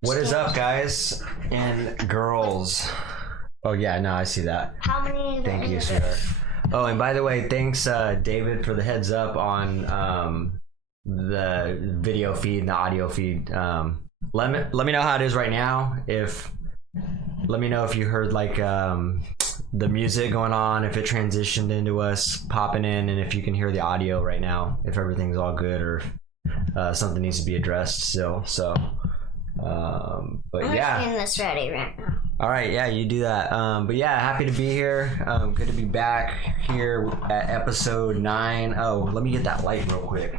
What is up, guys and girls? Oh yeah, no, I see that. How many? Thank you, sir. Oh, and by the way, thanks, David, for the heads up on the video feed and the audio feed. Let me know how it is right now. Let me know if you heard like the music going on, if it transitioned into us popping in, and if you can hear the audio right now, if everything's all good or something needs to be addressed still. So. But I'm yeah, getting this ready right now. all right, yeah, you do that. But yeah, happy to be here. Good to be back here at episode 9. Oh, let me get that light real quick.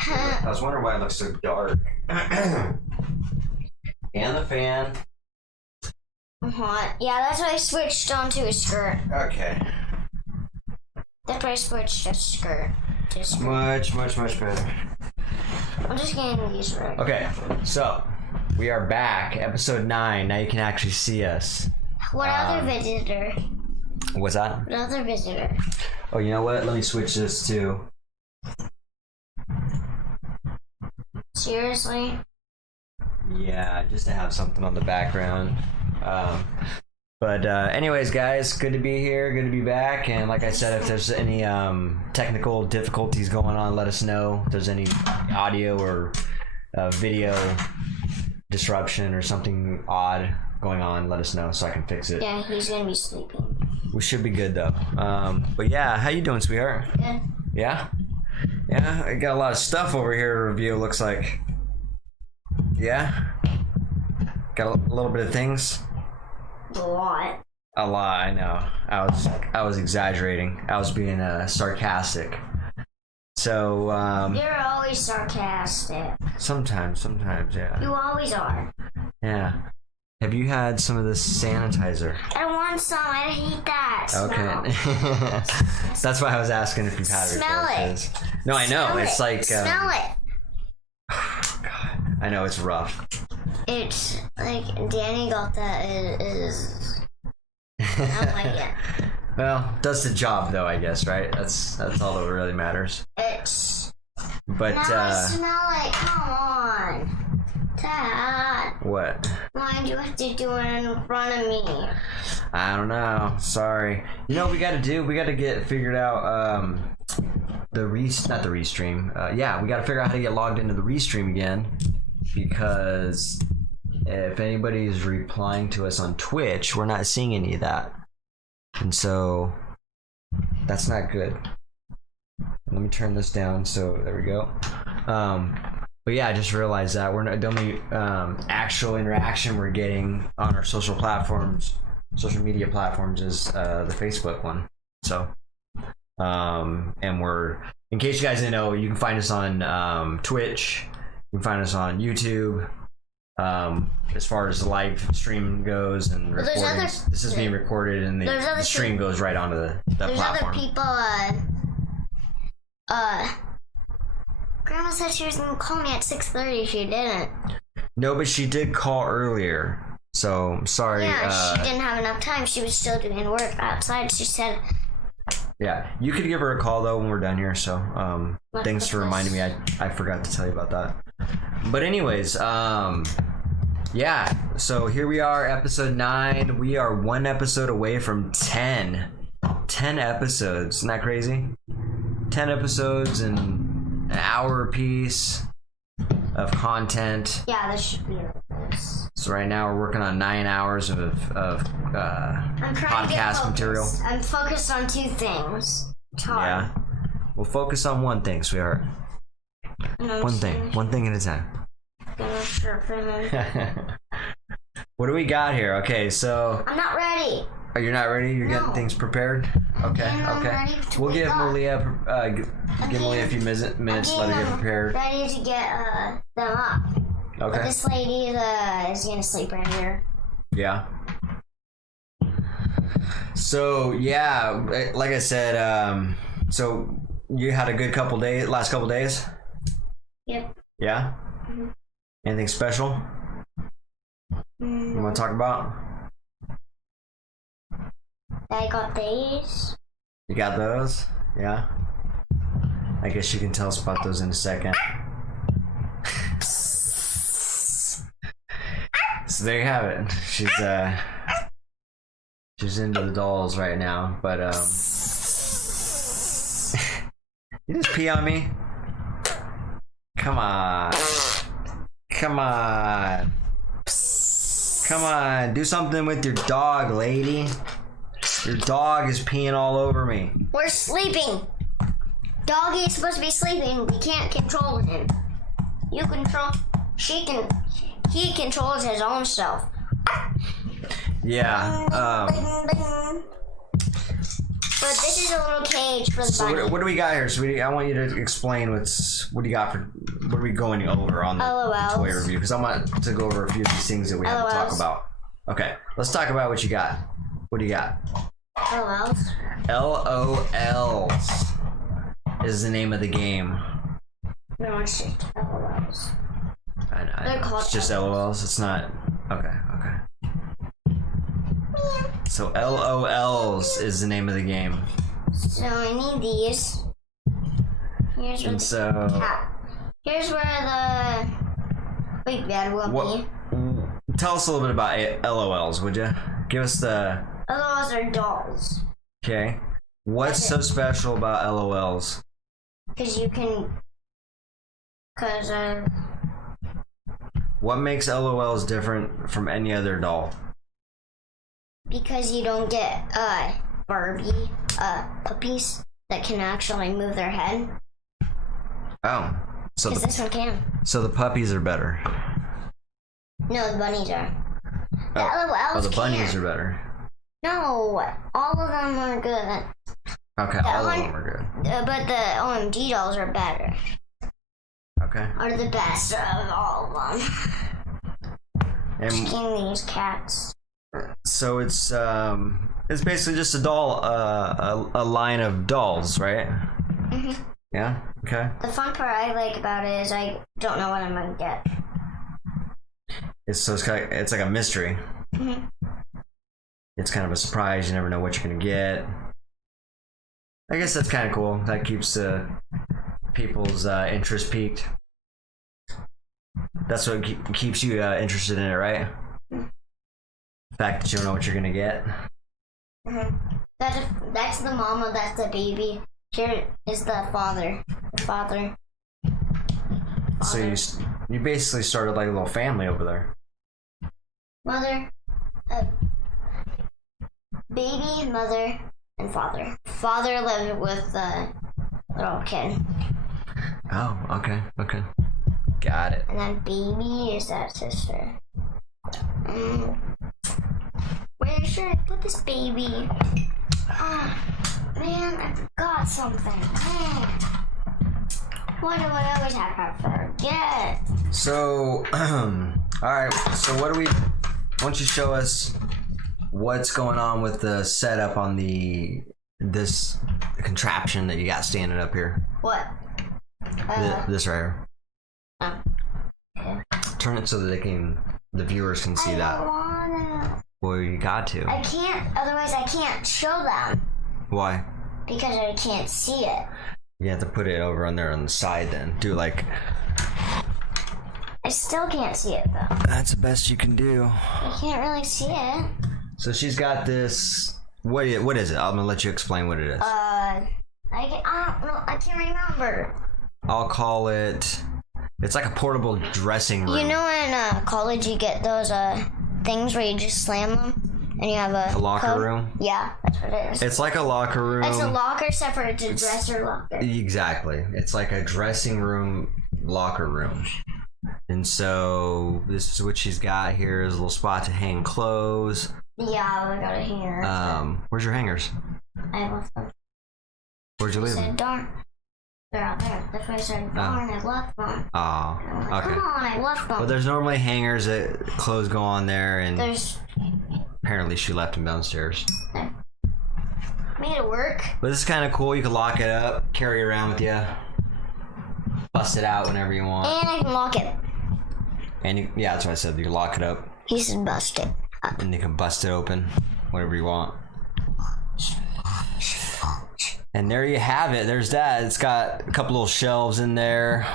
I was wondering why it looks so dark. And the fan. Hot. Yeah, that's why I switched onto a skirt. Okay. That's why I switched to skirt. Much better. I'm just getting these right. Okay, so we are back, episode 9. Now you can actually see us. What other visitor? What's that? What other visitor? Oh, you know what? Let me switch this too. Seriously? Yeah, just to have something on the background. But anyways, guys, good to be here, good to be back. And like I said, if there's any technical difficulties going on, let us know. If there's any audio or video disruption or something odd going on, let us know so I can fix it. Yeah, he's gonna be sleeping. We should be good though. But yeah, how you doing, sweetheart? Good. Yeah? Yeah, I got a lot of stuff over here to review, looks like. Yeah? Got a little bit of things? A lot. A lot, I know. I was exaggerating. I was being sarcastic. So, You're always sarcastic. sometimes, yeah. You always are. Yeah. Have you had some of this sanitizer? I don't want some. I hate that. Okay. Smell. That's why I was asking if you've had it Smell before, it. 'cause- No, I know. Smell It's it. like... Smell it. God, I know, it's rough. It's like Danny got that. It is. I don't like it. Well, does the job though, I guess, right? That's all that really matters. It's. But Now I smell it. Come on, Dad. what? Why'd you have to do it in front of me? I don't know. Sorry. You know what we got to do? We got to get figured out not the restream. Yeah, we got to figure out how to get logged into the restream again, because if anybody's replying to us on Twitch, we're not seeing any of that, and so that's not good. Let me turn this down. So there we go. But yeah, I just realized that the only actual interaction we're getting on our social media platforms is the Facebook one. So, and we're, in case you guys didn't know, you can find us on Twitch, you can find us on YouTube. As far as the live stream goes and recordings, this is being recorded and the stream goes right onto that There's platform. other people. Grandma said she was gonna call me at 6:30. She didn't. No, but she did call earlier. So I'm sorry. Yeah, she didn't have enough time. She was still doing work outside. She said. Yeah, you could give her a call though when we're done here. So thanks for reminding me. I forgot to tell you about that. But anyways, yeah. So here we are, episode 9. We are 1 episode away from 10. 10 episodes. Isn't that crazy? 10 episodes and an hour apiece of content. Yeah, this should be like this. So right now we're working on 9 hours of I'm trying to get podcast focused. material. I'm focused on 2 things. It's hard. Yeah. We'll focus on one thing, sweetheart. One thing at a time. What do we got here? Okay, so I'm not ready. oh, you're not ready? You're getting No. things prepared? Okay, Yeah, I'm okay. ready to We'll give wake up. Malia give Malia a few minutes to let her get prepared. Ready to get them up. But Okay. this lady is gonna sleep right here. Yeah. So yeah, like I said, so you had a good last couple days? Yep. Yeah? Mhm. Anything special you want to talk about? I got these. You got those? Yeah? I guess you can tell us about those in a second. So there you have it. She's into the dolls right now, but you just pee on me? Come on. Come on. Come on. Do something with your dog, lady. Your dog is peeing all over me. We're sleeping. Doggy is supposed to be sleeping. We can't control him. You control. He controls his own self. Yeah. But this is a little cage for the So bunny. what do we got here, sweetie? I want you to explain what do you got for what are we going over on the LOLs. toy review? Because I want to go over a few of these things that we have to talk LOLs. about. Okay, let's talk about what you got. What do you got? LOLs. LOLs is the name of the game. No, it's just LOLs. I know. They're called It's just LOLs. It's not. Okay. So LOLs is the name of the game. So I need these. Here's where And the so cat. Here's where the big bad will what? be. Tell us a little bit about LOLs, would you? Give us the. LOLs are dolls. Okay. What's so special about LOLs? Because you can. Because, What makes LOLs different from any other doll? because you don't get, Barbie, puppies that can actually move their head. Oh. So Because this one can. so the puppies are better. No, the bunnies are. The Oh. LOLs Oh, the bunnies can. are better. No, all of them are good. Okay, all of them are good. But the OMG dolls are better. Okay. Are the best of all of them. And King these cats. so it's basically just a doll, a line of dolls, right? hmm Yeah. Okay. The fun part I like about it is I don't know what I'm gonna get. It's like a mystery. hmm It's kind of a surprise. You never know what you're gonna get. I guess that's kind of cool. That keeps people's interest peaked. That's what keeps you interested in it, right? The fact that you don't know what you're gonna get. That's the mama. That's the baby. Here is the father. The father. So you basically started like a little family over there. Mother. Baby, mother, and father. Father lived with the little kid. Oh, okay. Got it. And then baby is that sister. Where should I put this baby? Ah, man, I forgot something. Man. Why do I always have to forget? So, all right. So what do we? Why don't you show us what's going on with the setup on this contraption that you got standing up here? What? This right here. Oh. Okay. Turn it so that the viewers can see I that. don't wanna. Well, you got to. I can't. Otherwise, I can't show them Why? because I can't see it. You have to put it over on there on the side. Then do like. I still can't see it though. That's the best you can do. I can't really see it. So she's got this. What is it? I'm gonna let you explain what it is. I don't know. I can't remember. I'll call it. It's like a portable dressing room. You know, in college, you get those things where you just slam them, and you have a locker code? room? Yeah, that's what it is. It's like a locker room. It's a locker separate to dresser locker. Exactly. It's like a dressing room, locker room. And so this is what she's got here is a little spot to hang clothes. Yeah, I got a hanger. Where's your hangers? I left them. Where'd you I leave said, them? darn. They're out there. That's why I said, darn, I left them. Oh, I'm like, okay. come on, I left them. Well, there's normally hangers that clothes go on there, and There's. apparently she left them downstairs. Made it work. But this is kind of cool. You can lock it up, carry it around with you, bust it out whenever you want. And I can lock it. And yeah, that's what I said. You can lock it up, He said bust it. and you can bust it open whenever you want. And there you have it. There's that. It's got a couple little shelves in there.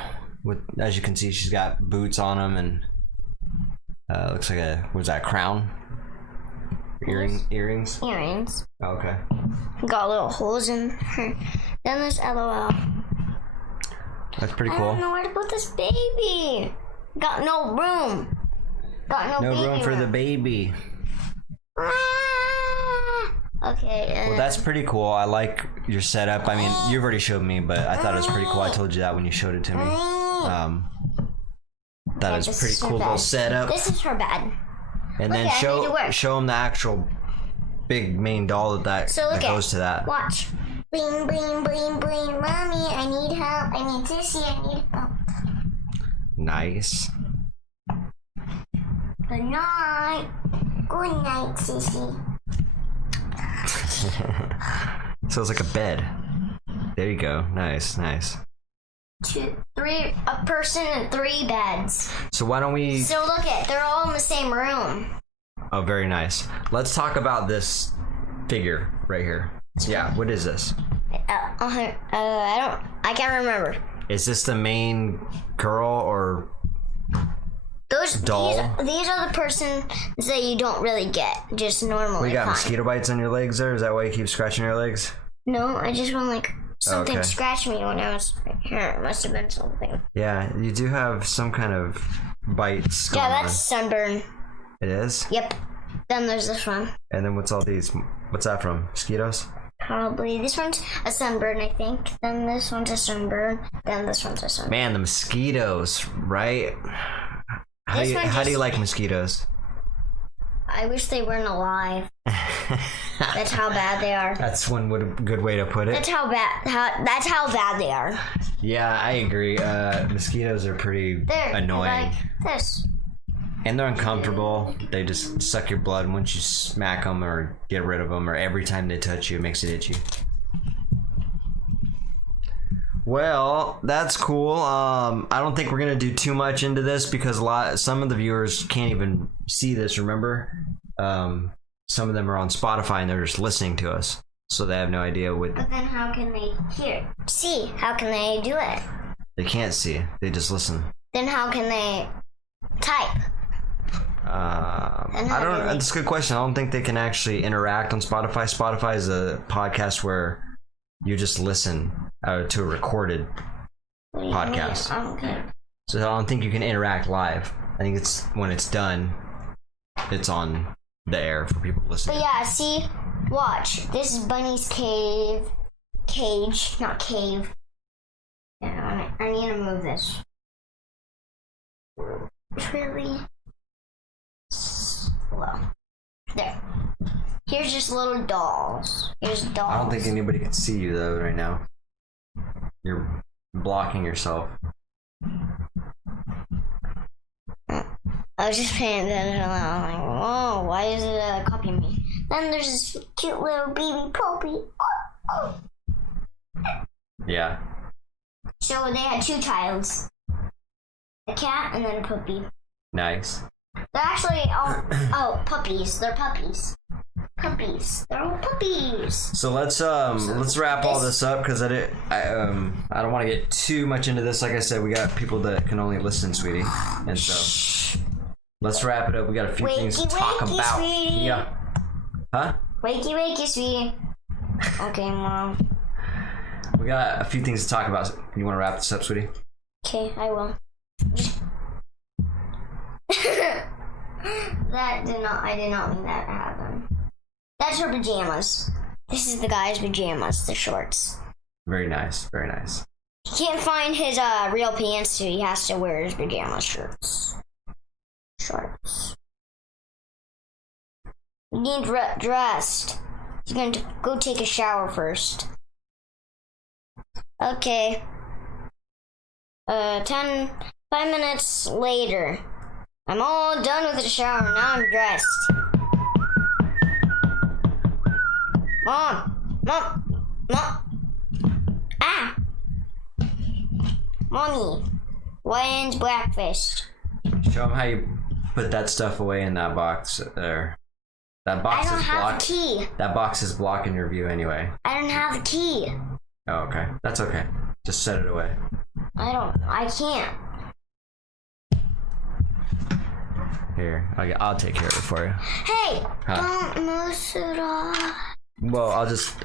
With, as you can see, she's got boots on them, and Looks like a, was that a crown? Earrings? Earrings. Okay. Got little holes in her. Then there's LOL. That's pretty I cool. don't know where to put this baby. Got no room. Got no baby room for the baby. Ah! Okay. Well, that's pretty cool. I like your setup. I mean, you've already showed me, but I thought it was pretty cool. I told you that when you showed it to me. That was pretty cool little setup. This is her bed. And then show them the actual big main doll that goes to that. Watch. Bling, bling, bling, bling. Mommy, I need help. I need tissue. I need help. Nice. Good night. Good night, sissy. So it's like a bed. There you go. Nice, nice. 2, 3, a person and 3 beds. So why don't we... So look at, they're all in the same room. Oh, very nice. Let's talk about this figure right here. Yeah, what is this? I can't remember. Is this the main girl or doll? These are the persons that you don't really get, just normally. You got mosquito bites on your legs there? Is that why you keep scratching your legs? No, I just want like something scratched me when I was here. It must have been something. Yeah, you do have some kind of bites going Yeah, that's sunburn. It is? Yep. Then there's this one. And then what's all these? What's that from? Mosquitoes? Probably. This one's a sunburn, I think. Then this one's a sunburn. Then this one's a sunburn. Man, the mosquitoes, right? How do you like mosquitoes? I wish they weren't alive. That's how bad they are. That's one good way to put it. That's how bad they are. Yeah, I agree. Mosquitoes are pretty annoying. Like this. And they're uncomfortable. They just suck your blood once you smack them or get rid of them, or every time they touch you, it makes it itchy. Well, that's cool. I don't think we're gonna do too much into this because some of the viewers can't even see this. Remember, some of them are on Spotify and they're just listening to us, so they have no idea what. But then, how can they see? How can they do it? They can't see. They just listen. Then how can they type? I don't. That's a good question. I don't think they can actually interact on Spotify. Spotify is a podcast where you just listen to a recorded podcast. Okay. So I don't think you can interact live. I think it's when it's done, it's on the air for people to listen. But yeah, see, watch. This is Bunny's cage, not cave. Yeah, I need to move this. It's really slow. There. Here's just little dolls. Here's dolls. I don't think anybody can see you though right now. You're blocking yourself. I was just paying attention. I'm like, whoa, why is it copying me? Then there's this cute little baby puppy. Yeah. So they had 2 childs. A cat and then a puppy. Nice. They're actually all puppies. They're puppies. Puppies. They're all puppies. So let's wrap all this up because I don't want to get too much into this. Like I said, we got people that can only listen, sweetie, and so let's wrap it up. We got a few things to talk about. Sweetie. Yeah. Huh? Wakey, sweetie. Okay, Mom. We got a few things to talk about. You want to wrap this up, sweetie? Okay, I will. I did not mean that to happen. That's her pajamas. This is the guy's pajamas, the shorts. Very nice, very nice. He can't find his real pants, so he has to wear his pajama shorts. You need dressed. He's going to go take a shower first. Okay. 5 minutes later. I'm all done with the shower. Now I'm dressed. Mom. Ah. Mommy. When's breakfast? Show them how you put that stuff away in that box there. That box I don't is have blocked. the key. That box is blocking your view anyway. I don't have the key. Oh, okay. That's okay. Just set it away. I can't. Here, I'll take care of it for you. Hey, Huh. don't mess it up. Well,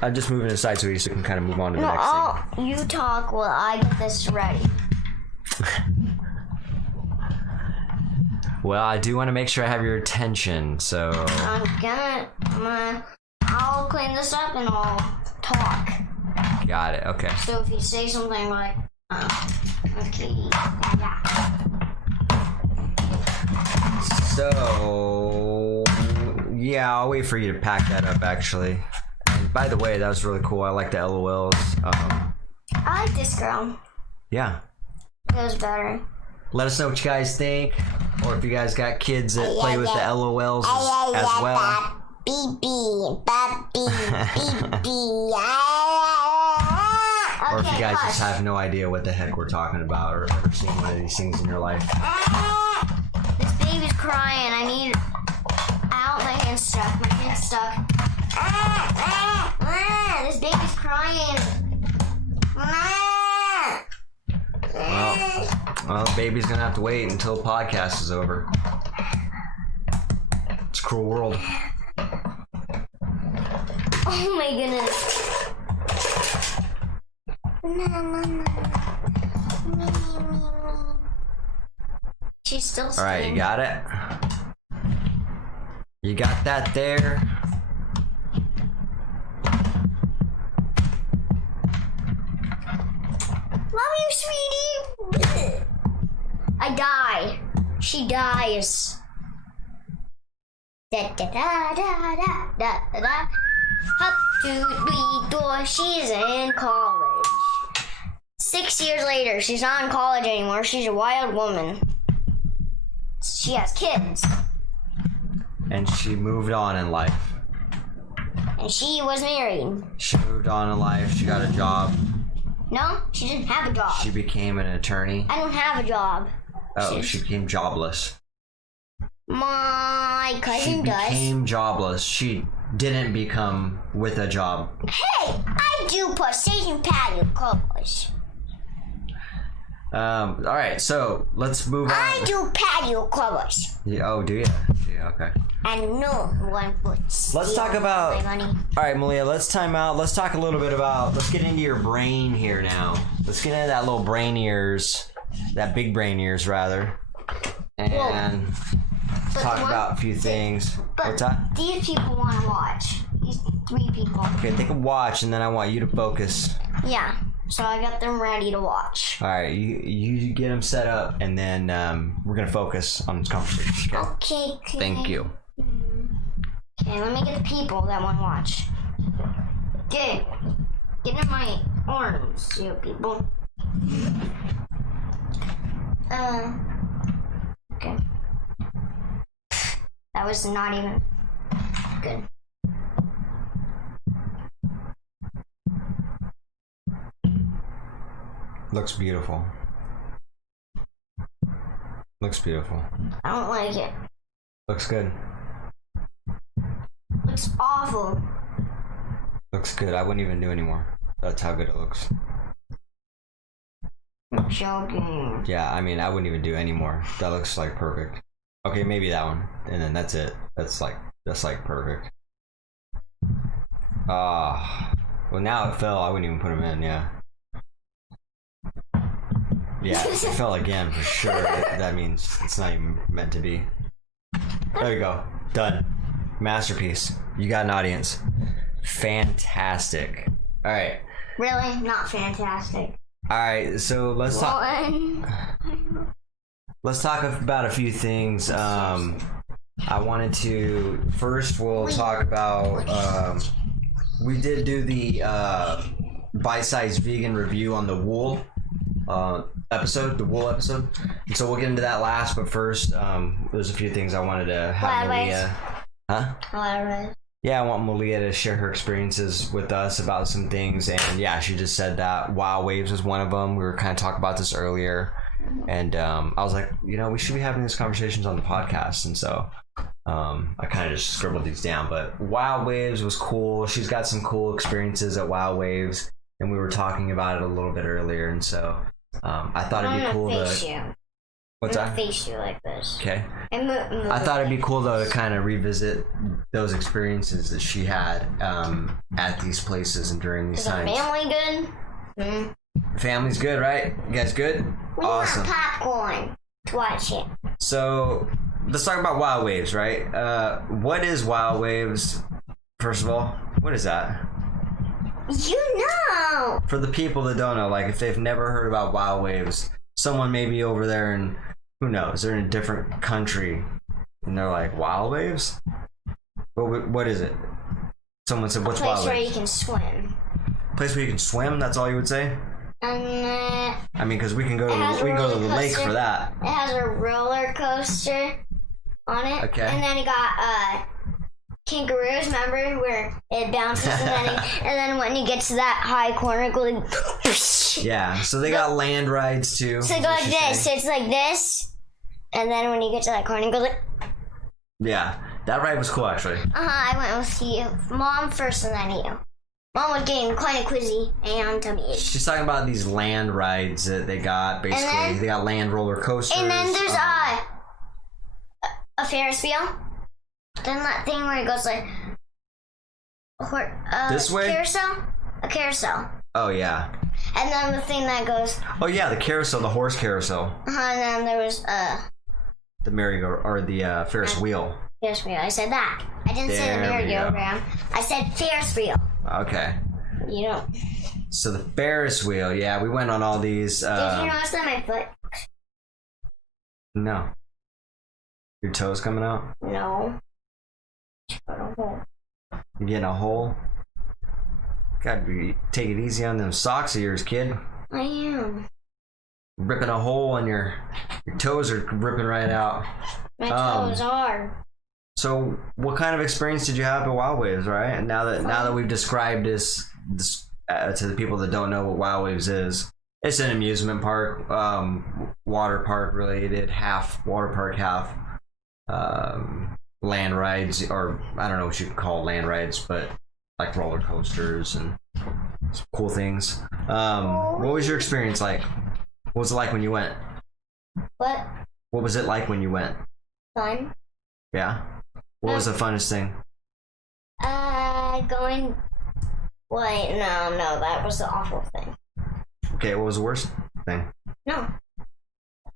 I'm just moving it aside so you can kind of move on to the No, next thing. you talk while I get this ready. Well, I do want to make sure I have your attention, so... I'll clean this up and I'll talk. Got it, okay. So if you say something like, okay, yeah. So... Yeah, I'll wait for you to pack that up, actually. And by the way, that was really cool. I like the LOLs. I like this girl. Yeah. It was better. Let us know what you guys think, or if you guys got kids that play with the LOLs as well. Or if you guys just have no idea what the heck we're talking about, or ever seen one of these things in your life. This baby's crying. I need out. My hand's stuck. My hand's stuck. This baby's crying. Well, the baby's gonna have to wait until the podcast is over. It's a cruel world. Oh my goodness. She's still All right, you got it? You got that there? Love you, sweetie. I die. She dies. Da da da da da da da da. Hop, 2, 3, 4. She's in college. 6 years later, she's not in college anymore. She's a wild woman. She has kids. And she moved on in life. And she was married. She moved on in life. She got a job. No, she didn't have a job. She became an attorney. I don't have a job. Oh, she became jobless. My cousin She does. became jobless. She didn't become with a job. Hey, I do precision patio covers. All right, so let's move on. I do patio covers. Yeah, oh, do you? Yeah, okay. And no one puts. Let's talk about. My money. All right, Malia, let's time out. Let's talk a little bit about. Let's get into your brain here now. Let's get into that little brain ears, that big brain ears rather, and talk about a few things. But What's that? these people want to watch. These 3 people. Okay, take a watch, and then I want you to focus. Yeah. So I got them ready to watch. All right, you get them set up, and then we're gonna focus on this conversation. Okay? Okay. Thank you. Okay, let me get the people that want to watch. Okay. Get in my arms, you people. Okay. That was not even good. Looks beautiful. Looks beautiful. I don't like it. Looks good. Looks awful. Looks good. I wouldn't even do anymore. That's how good it looks. Joking. Yeah, I mean, I wouldn't even do anymore. That looks like perfect. Okay, maybe that one, and then that's it. That's like perfect. Well, now it fell. I wouldn't even put them in. Yeah. Yeah, it fell again for sure. That means it's not even meant to be. There you go. Done. Masterpiece. You got an audience. Fantastic. All right. Really? Not fantastic. All right. So let's talk. One. Let's talk about a few things. I wanted to first. We'll talk about. We did do the bite-sized vegan review on the wool episode, the wool episode. And so we'll get into that last. But first, there's a few things I wanted to have Malia. Huh? Yeah, I want Malia to share her experiences with us about some things. And yeah, she just said that WoW Waves was one of them. We were kind of talking about this earlier. And I was like, we should be having these conversations on the podcast. And so I kind of just scribbled these down. But WoW Waves was cool. She's got some cool experiences at WoW Waves. And we were talking about it a little bit earlier. And so I thought it'd be cool to... What's I'm gonna that? face you like this. Okay. And move I thought it'd be cool though to kind of revisit those experiences that she had at these places and during these Is the times. family good? Family's good, right? You guys good? We Awesome. want popcorn to watch it. So let's talk about Wild Waves, right? What is Wild Waves? First of all, what is that? You know. For the people that don't know, like if they've never heard about Wild Waves, someone may be over there and who knows, they're in a different country and they're like, Wild Waves? What is it? Someone said, what's Place Wild where Waves? you can swim. Place where you can swim, that's all you would say? And I mean, because we can go It has to a we can go to roller the lake coaster. for that. it has a roller coaster on it. Okay. And then it got kangaroos, remember, where it bounces and then when you get to that high corner, it goes like Yeah, so they got land rides too. So it is goes what like she's this. saying. It's like this. And then when you get to that corner, it goes like, Yeah, that ride was cool actually. I went with you. Mom first and then you. Mom was getting kind of quizzy and tummy ache. She's talking about these land rides that they got. Basically, then- they got land roller coasters. And then there's a Ferris wheel. Then that thing where it goes like This way? Carousel? A carousel. Oh yeah. And then the thing that goes Oh yeah, the carousel, the horse carousel, and then there was the merry-go or the Ferris wheel. Ferris wheel. I said that. I didn't say the There we go. merry-go-round. I said Ferris wheel. Okay. You don't. So the Ferris wheel, yeah, we went on all these. Did you notice that my foot? No. Your toes coming out? No. You getting a hole? Gotta be take it easy on them socks of yours, kid. I am. Ripping a hole and your toes are ripping right out. My toes are. So, what kind of experience did you have at Wild Waves, right? And now that we've described this to the people that don't know what Wild Waves is, it's an amusement park, water park related, half water park, half land rides, or I don't know what you could call land rides, but like roller coasters and some cool things. What was your experience like? What was it like when you went? What? What was it like when you went? Fun? Yeah. What was the funnest thing? Going. Wait, no, that was the awful thing. Okay, what was the worst thing? No.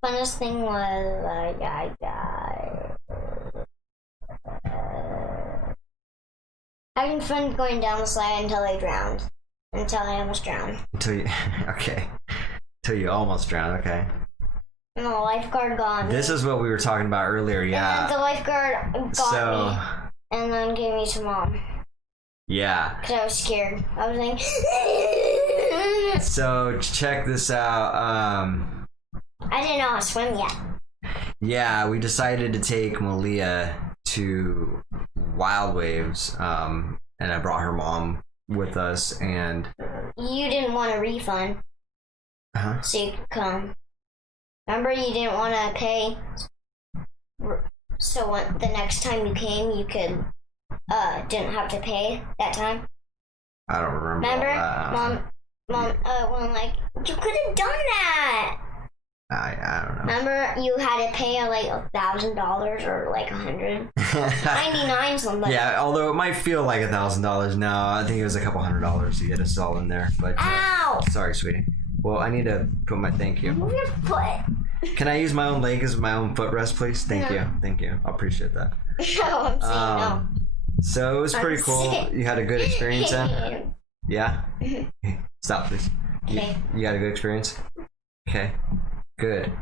Funnest thing was having fun going down the slide until I drowned. Until I almost drowned. Until you, okay. Until you almost drowned, okay. And the lifeguard got me. This is what we were talking about earlier, And then yeah. the lifeguard got So, me and then gave me to Mom. yeah. Because I was scared. I was like... So, check this out. I didn't know how to swim yet. Yeah, we decided to take Malia to Wild Waves, and I brought her mom with us, and... You didn't want a refund, Huh? so you could come. Remember, you didn't want to pay, so when, the next time you came, you could didn't have to pay that time. I don't remember. all Remember, that. Mom, when like you could have done that. I don't know. Remember, you had to pay like $1,000 or like $199 something. Yeah, although it might feel like $1,000 now, I think it was a couple $100 to get us all in there. But Ow! sorry, sweetie. Well, I need to put my thank you. Move your foot. Can I use my own leg as my own footrest, please? Thank No. you. Thank you. I appreciate that. No, I'm saying So it was I'm pretty cool. sick. You had a good experience then? Yeah? Stop, please. Okay. You had a good experience? Okay. Good.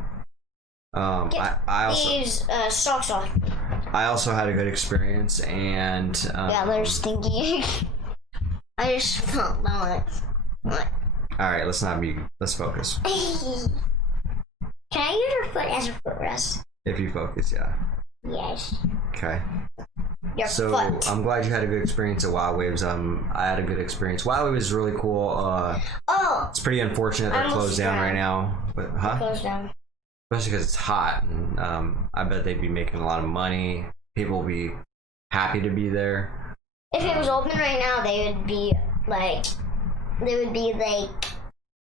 I also These socks off. I also had a good experience, and Yeah, they're stinky. I just felt that. all right, let's focus. Can I use your foot as a footrest? If you focus, yeah. Yes. Okay. Your So foot. I'm glad you had a good experience at Wild Waves. I had a good experience. Wild Waves is really cool. Oh! It's pretty unfortunate they're I almost closed down drowned. right now. But Goes down. especially because it's hot, and I bet they'd be making a lot of money. People will be happy to be there. If it was open right now, there would be like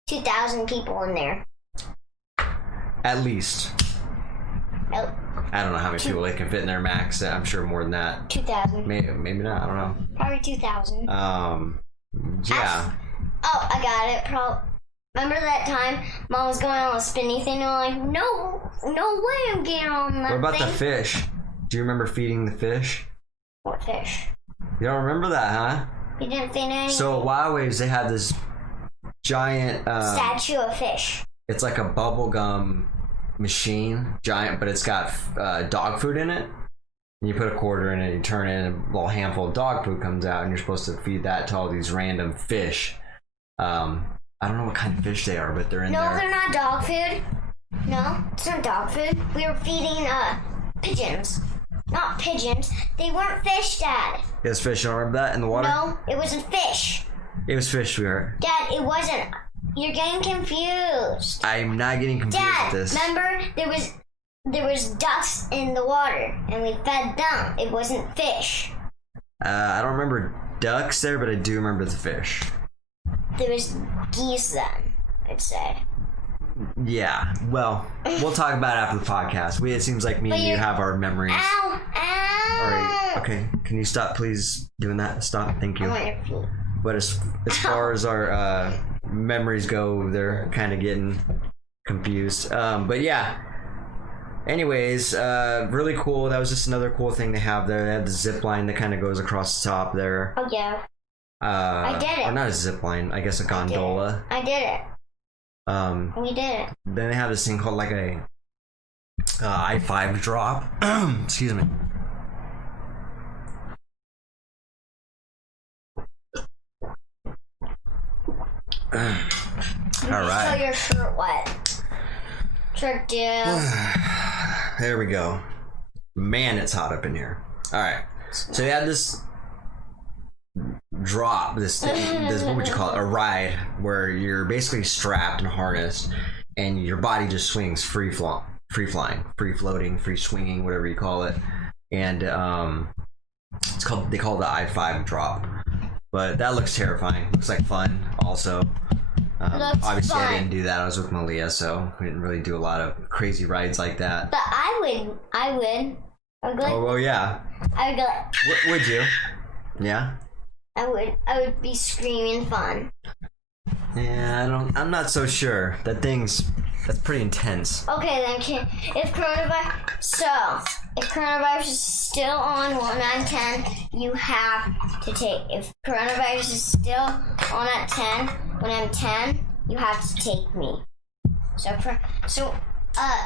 2,000 people in there. At least. I don't know how many people they can fit in their max. I'm sure more than that. 2,000. Maybe not. I don't know. Probably 2,000. Yeah. Oh, I got it. Remember that time Mom was going on a spinny thing? And I'm like, no way I'm getting on that What about thing. the fish? Do you remember feeding the fish? What fish? You don't remember that, huh? You didn't feed any? So at Wild Waves, they had this giant statue of fish. It's like a bubble gum machine, giant, but it's got dog food in it. And you put a quarter in it, you turn it, and a little handful of dog food comes out, and you're supposed to feed that to all these random fish. I don't know what kind of fish they are, but they're in there. No, they're not dog food. No, it's not dog food. We were feeding pigeons. Not pigeons. They weren't fish, Dad. It was fish. You don't remember that in the water? No, it wasn't fish. It was fish, sweetheart. Dad, it wasn't. You're getting confused. I'm not getting confused Dad, with this. remember there was ducks in the water and we fed them. It wasn't fish. I don't remember ducks there, but I do remember the fish. There was geese then, I'd say. Yeah, well, we'll talk about it after the podcast. It seems like me and you have our memories. Ow! Ow! All right, okay. Can you stop, please, doing that? Stop. Thank you. I want your feet. But as far as our memories go, they're kind of getting confused. But yeah. Anyways, really cool. That was just another cool thing they have there. They have the zip line that kind of goes across the top there. Oh yeah. I did it. Or not a zip line. I guess a gondola. I did it. We did it. Then they have this thing called like a I-5 drop. Excuse me. All right. So your shirt wet. Trick deal. There we go. Man, it's hot up in here. All right. So they had this drop, this what would you call it? A ride where you're basically strapped and harnessed, and your body just swings free flying, free floating, free swinging, whatever you call it. And they call it the I-5 drop. But that looks terrifying. Looks like fun also. Obviously fun. I didn't do that. I was with Malia, so we didn't really do a lot of crazy rides like that. But I would. I would go Oh well, yeah. I would go like, Would you? Yeah. I would be screaming fun. Yeah, I'm not so sure. That's pretty intense. Okay then, if coronavirus is still on when I'm 10, you have to take. If coronavirus is still on at 10, when I'm 10, you have to take me. So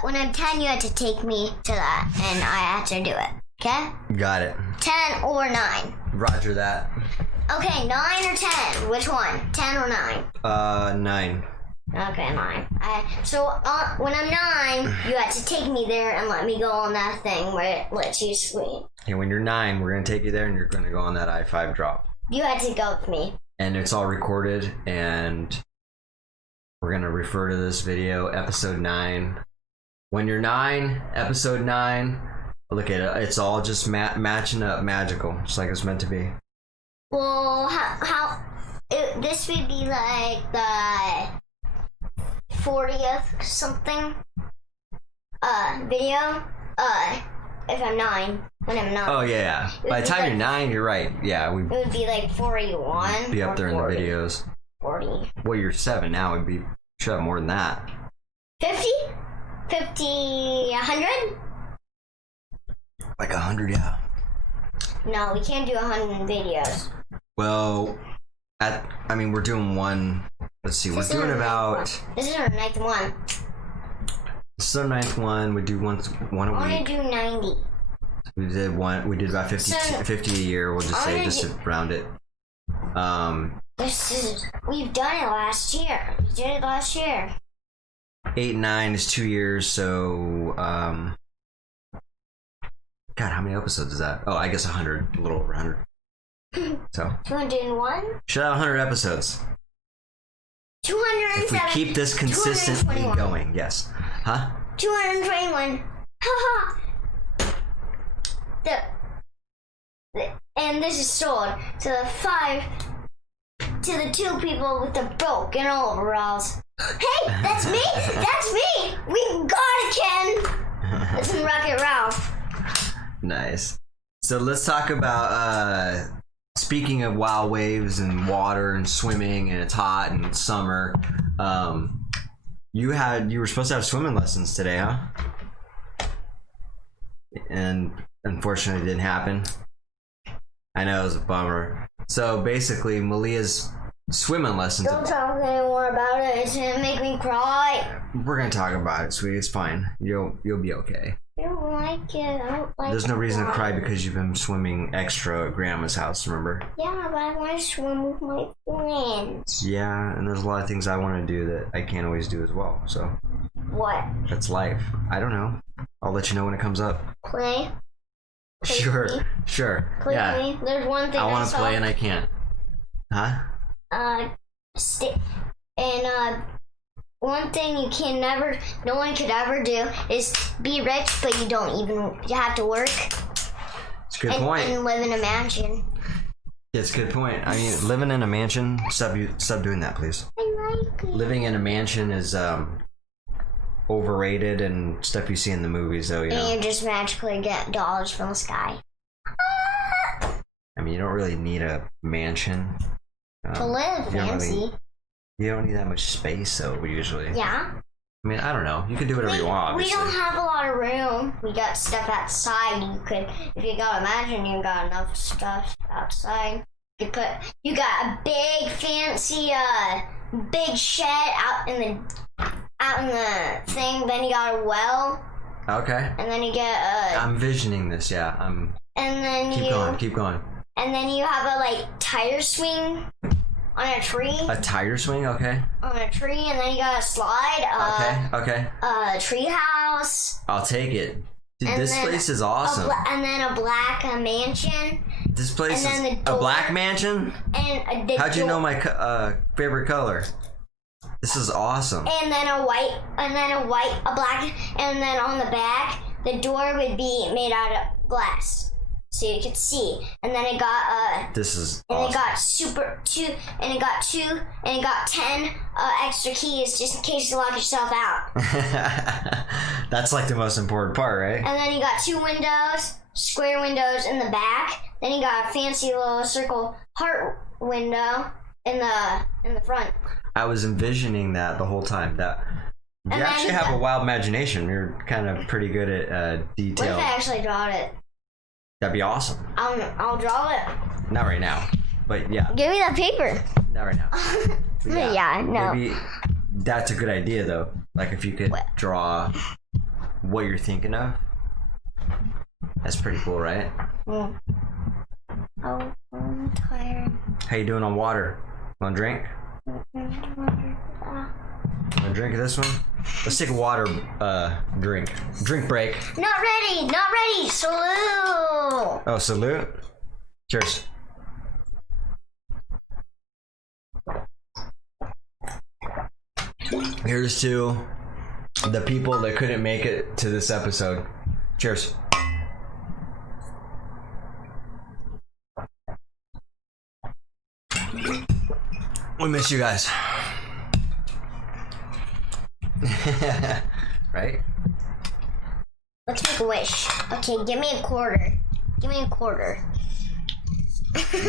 when I'm 10, you have to take me to that, and I have to do it. Okay? Got it. 10 or 9. Roger that. Okay, 9 or 10. Which one? 10 or 9? 9. Okay, 9. When I'm 9, you have to take me there and let me go on that thing where it lets you swing. And when you're 9, we're gonna take you there, and you're gonna go on that I-5 drop. You had to go with me. And it's all recorded, and we're gonna refer to this video episode 9. When you're 9, episode 9. Look at it. It's all just matching up, magical, just like it's meant to be. Well, this would be like the 40th something video. If I'm 9, when I'm 9. Oh yeah. By the time you're 9, you're right. Yeah, we It would be like 41. be up there in the 40. videos. 40. Well, you're 7 now. Should have more than that. 50? 50, 100? Like 100, yeah. No, we can't do 100 videos. Well, we're doing one. Let's see, we're doing about. This is our 9th one. This is our 9th one. We do one a I want week. to do 90. We did one. We did about 50 a year. We'll just say just to round it. We've done it last year. We did it last year. 8 and 9 is 2 years. So God, how many episodes is that? Oh, I guess 100. A little over 100. So 201? should have 100 episodes. 207. If we keep this consistently 221. going, yes. Huh? 221. Haha. And this is sold to the 2 people with the broken overalls. Hey, that's me! That's me! We got it, Ken! It's in Wreck-It Ralph. Nice. So let's talk about speaking of wild waves and water and swimming and it's hot and it's summer. You were supposed to have swimming lessons today, huh? And unfortunately, it didn't happen. I know, it was a bummer. So basically, Malia's swimming lessons. Don't talk anymore about it. It's gonna make me cry. We're gonna talk about it, sweetie. It's fine. You'll be okay. I don't like it. I don't like There's no it. reason to cry because you've been swimming extra at Grandma's house, remember? Yeah, but I want to swim with my friends. Yeah, and there's a lot of things I want to do that I can't always do as well. So What? that's life. I don't know. I'll let you know when it comes up. Play? Play Sure, with me? sure. Play Yeah, with me? There's one thing I want to saw. play and I can't. Huh? One thing no one could ever do is be rich, but you have to work It's a good point. and live in a mansion. It's a good point. I mean, living in a mansion. Stop doing that, please. I like it. Living in a mansion is overrated and stuff you see in the movies, though. You And know. you just magically get dollars from the sky. I mean, you don't really need a mansion To live you don't fancy. really- You don't need that much space, though. Usually. Yeah. I mean, I don't know. You can do whatever you want. We Obviously. don't have a lot of room. We got stuff outside. If you gotta imagine, you got enough stuff outside. You got a big fancy big shed out in the thing. Then you got a well, Okay. and then you get I'm visioning this. Yeah. and then Keep going. and then you have a tire swing on a tree. A tire swing. Okay. On a tree, and then you got a slide. Okay. A tree house. I'll take it. Dude, And this then place is awesome. And then a black mansion. This place and then is the a door. black mansion. And How'd you know my favorite color? This is awesome. And then a black, and then on the back, the door would be made out of glass, so you could see. And then it got This is and awesome. it got 10 extra keys just in case you lock yourself out. That's like the most important part, right? And then you got 2 windows, square windows in the back. Then you got a fancy little circle heart window in the front. I was envisioning that the whole time. That you And then actually you have got- a wild imagination. You're kind of pretty good at What if detail. I actually draw it? That'd be awesome. I'll draw it. Not right now, but yeah, Give me that paper. not right now. But Yeah, no. Maybe that's a good idea though. Like if you could What? draw what you're thinking of. That's pretty cool, right? Oh, I'm tired. How you doing on water? Want a drink? Want a drink of this one? Let's take a water drink. Drink break. Not ready. Salute. Oh, salute. Cheers. Here's to the people that couldn't make it to this episode. Cheers. We miss you guys. Right? Let's make a wish. Okay, give me a quarter.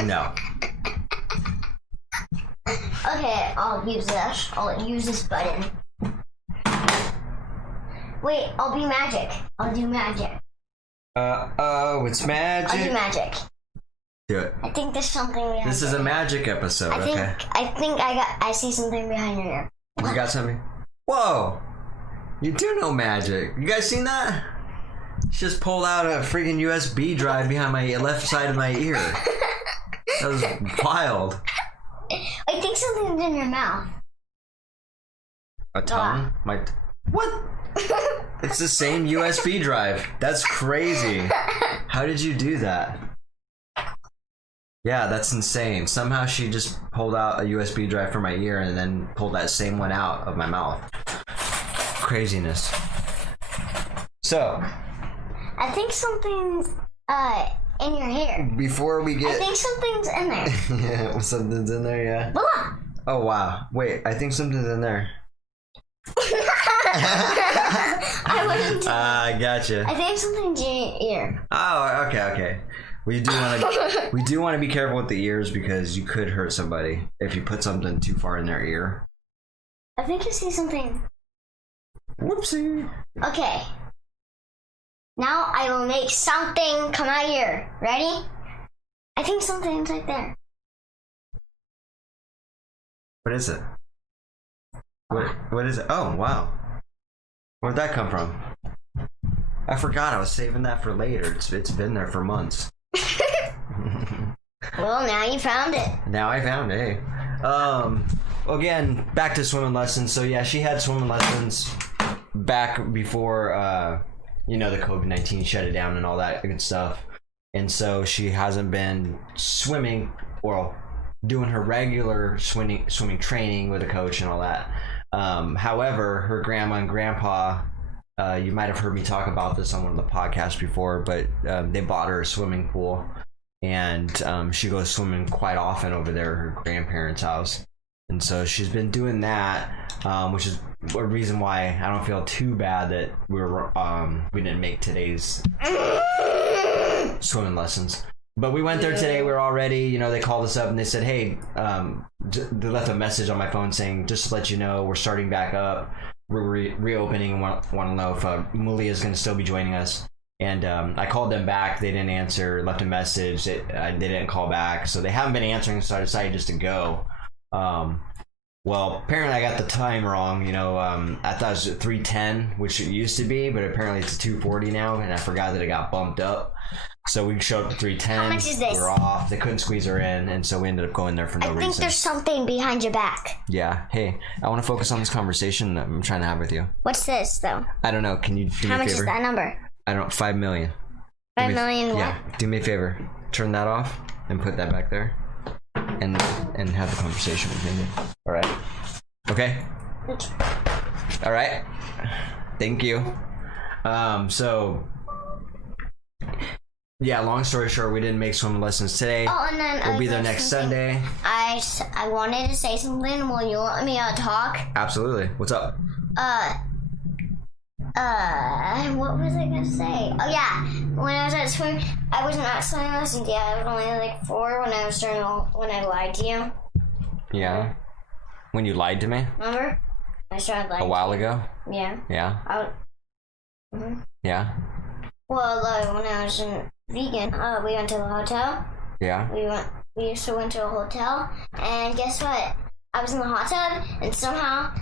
No. Okay, I'll use this. I'll use this button. Wait, I'll be magic. I'll do magic. It's magic. I'll do magic. Do it. I think there's something behind This is a magic episode, okay? I see something behind your ear. You got something? Whoa! You do know magic. You guys seen that? She just pulled out a freaking USB drive behind my left side of my ear. That was wild. I think something's in your mouth. A tongue? What? It's the same USB drive. That's crazy. How did you do that? Yeah, that's insane. Somehow she just pulled out a USB drive from my ear and then pulled that same one out of my mouth. Craziness. So, I think something's in your hair. before we I get... think something's in there. Yeah, something's in there, yeah. Voila! Oh, wow. Wait, I think something's in there. I wouldn't. Gotcha. I think something in your ear. Oh, okay. We do want to be careful with the ears because you could hurt somebody if you put something too far in their ear. I think you see something. Whoopsie. Okay. Now I will make something come out here. Ready? I think something's right there. What is it? What is it? Oh, wow. Where'd that come from? I forgot I was saving that for later. It's been there for months. Well, now you found it. Now I found it. Hey. Again, back to swimming lessons. So yeah, she had swimming lessons back before the COVID-19 shut it down and all that good stuff. And so she hasn't been swimming or doing her regular swimming training with a coach and all that. However, her grandma and grandpa, you might have heard me talk about this on one of the podcasts before, but they bought her a swimming pool, and she goes swimming quite often over there at her grandparents' house. And so she's been doing that, which is a reason why I don't feel too bad that we didn't make today's swimming lessons. But we went there today. We were all ready. They called us up and they said, hey, they left a message on my phone saying, just to let you know, we're starting back up. We're reopening and want to know if Mulia is going to still be joining us. And I called them back. They didn't answer, left a message. They didn't call back. So they haven't been answering, so I decided just to go. Well, apparently I got the time wrong. I thought it was 3:10, which it used to be, but apparently it's 2:40 now, and I forgot that it got bumped up. So we showed up at 3:10. How much is this? We were off. They couldn't squeeze her in, and so we ended up going there for no reason. I think there's something behind your back. Yeah. Hey, I want to focus on this conversation that I'm trying to have with you. What's this, though? I don't know. Can you do me a favor? How much is that number? I don't. 5 million. 5 million what? Yeah. Do me a favor. Turn that off and put that back there, and have the conversation with me. All right. Okay. All right. Thank you. So. Yeah, long story short, we didn't make swimming lessons today. Oh, and then we'll be there next Sunday. I wanted to say something. Will you let me talk? Absolutely. What's up? What was I gonna say? Oh yeah, when I was at swimming, I wasn't at swimming lessons yet. I was only like 4 when I lied to you. Yeah. When you lied to me? Remember? I started lying. A while ago? Yeah. Yeah. Yeah. Well, when I was in vegan, we went to the hotel. Yeah. We used to went to a hotel, and guess what? I was in the hot tub, and somehow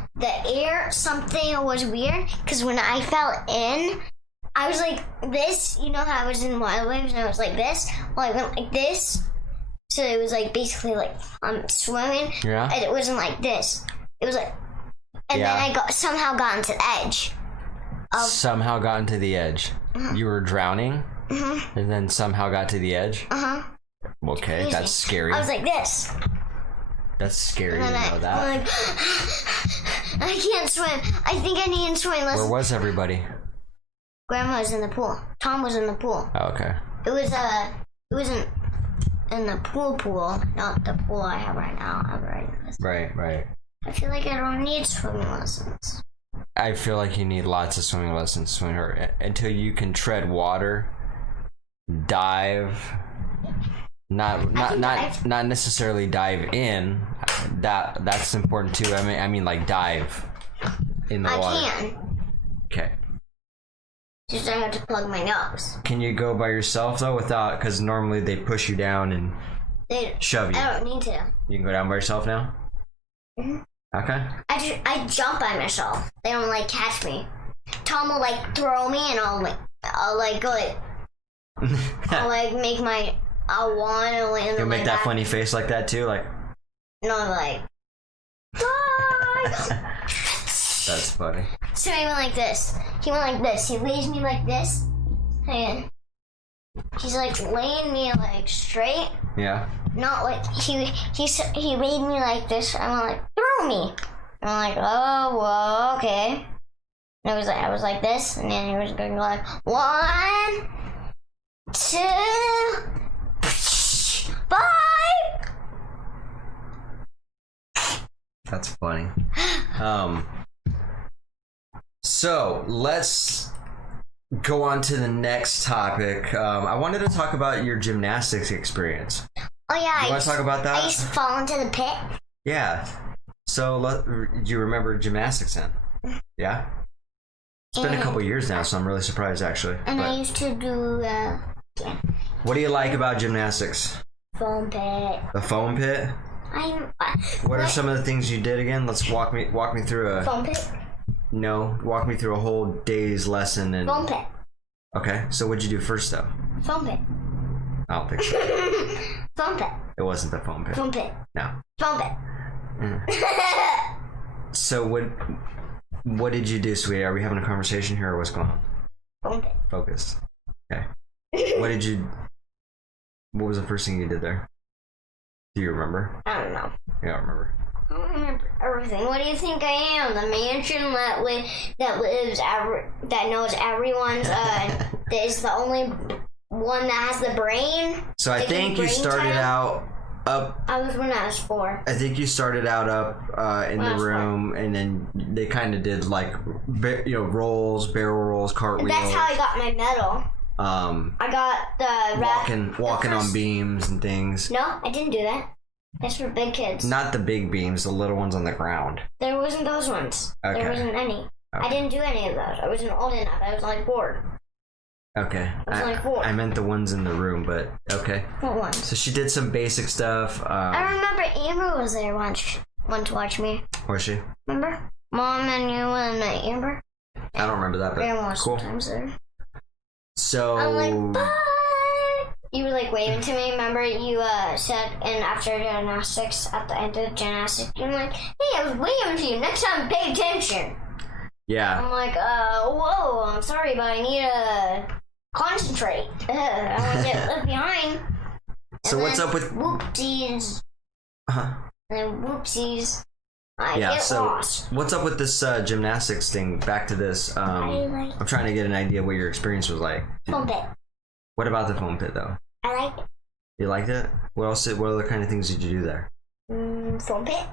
something was weird, because when I fell in, I was like this. You know how I was in wild waves, and I was like this? Well, I went like this, so it was like basically like I'm swimming. Yeah. And it wasn't like this. It was like, and then I somehow got into the edge. Somehow got into the edge. You were drowning, and then somehow got to the edge. Okay, Excuse that's me. scary. I was like this. That's scary to And then know that. I'm like, I can't swim. I think I need to swim. Where was everybody? Grandma was in the pool. Tom was in the pool. Oh, okay. It wasn't in the pool, not the pool I have right now. Right. I feel like I don't need swimming lessons. I feel like you need lots of swimming lessons until you can tread water, dive. Not necessarily dive in. That's important too. I mean like dive in the water. I can. Okay. Just I have to plug my nose. Can you go by yourself though, without? Because normally they push you down and shove you. I don't need to. You can go down by yourself now. Okay. I jump by myself. They don't like catch me. Tom will like throw me, and I'll go like I'll like make my. I'll want to land. You'll make that funny face like that too, like. No, like. Bye. That's funny. So he went like this. He went like this. He lays me like this, and he's like laying me like straight. Yeah. Not like he laid me like this. I went like throw me. And I'm like, oh well, okay. And I was like this, and then he was going like 1, 2. 5. That's funny. So let's go on to the next topic. I wanted to talk about your gymnastics experience. Oh yeah. You want to talk about that? I used to fall into the pit. Yeah. So do you remember gymnastics then? Yeah. It's been a couple years now, so I'm really surprised actually. And I used to do what do you like about gymnastics? foam pit. The foam pit? What are some of the things you did again? Let's walk me through a foam pit? No, walk me through a whole day's lesson and Foam pit. Okay. So what'd you do first though? Foam pit. I don't think so. Foam pit. It wasn't the foam pit. Foam pit. No. Foam pit. So what did you do, sweetie? Are we having a conversation here or what's going on? Foam pit. Focused. Okay. What was the first thing you did there? Do you remember? I don't know. You don't remember. I don't remember everything. What do you think I am? The mansion that knows everyone's that is the only one that has the brain. So I think you started out up. I was when I was 4. I think you started out up in the room, and then they kind of did like rolls, barrel rolls, cartwheels. That's how I got my medal. I got the walking on beams and things. No, I didn't do that. That's for big kids. Not the big beams, the little ones on the ground. There wasn't those ones. Okay. There wasn't any. Okay. I didn't do any of those. I wasn't old enough. I was like 4. Okay. I was like 4. I meant the ones in the room, but okay. What ones? So she did some basic stuff. I remember Amber was there once to watch me. Was she? Remember? Mom and you and Amber? I don't remember that, but Grandma was cool. sometimes there. So I'm like, bye! You were like waving to me. Remember you said, and after gymnastics, at the end of gymnastics, you're like, hey, I was waving to you. Next time, pay attention. Yeah. I'm like, whoa, I'm sorry, but I need to concentrate. I want to get left behind. So And what's then up with whoopsies? Uh-huh. And then whoopsies. I get lost. What's up with this gymnastics thing? Back to this. I'm trying to get an idea what your experience was like. Foam pit. What about the foam pit though? I like it. You liked it? What other kind of things did you do there? Foam pit.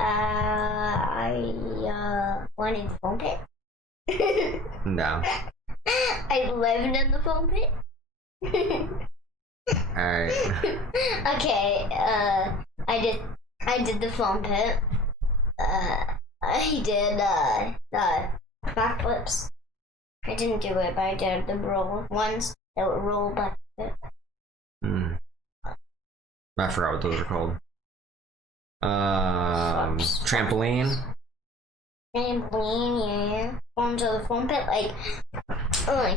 I went in foam pit. No. I lived in the foam pit. Alright. Okay, I did the foam pit. I did backflips. I didn't do it, but I did the roll ones that would roll back. I forgot what those are called. Trampoline. Trampoline, yeah. Onto the foam pit, like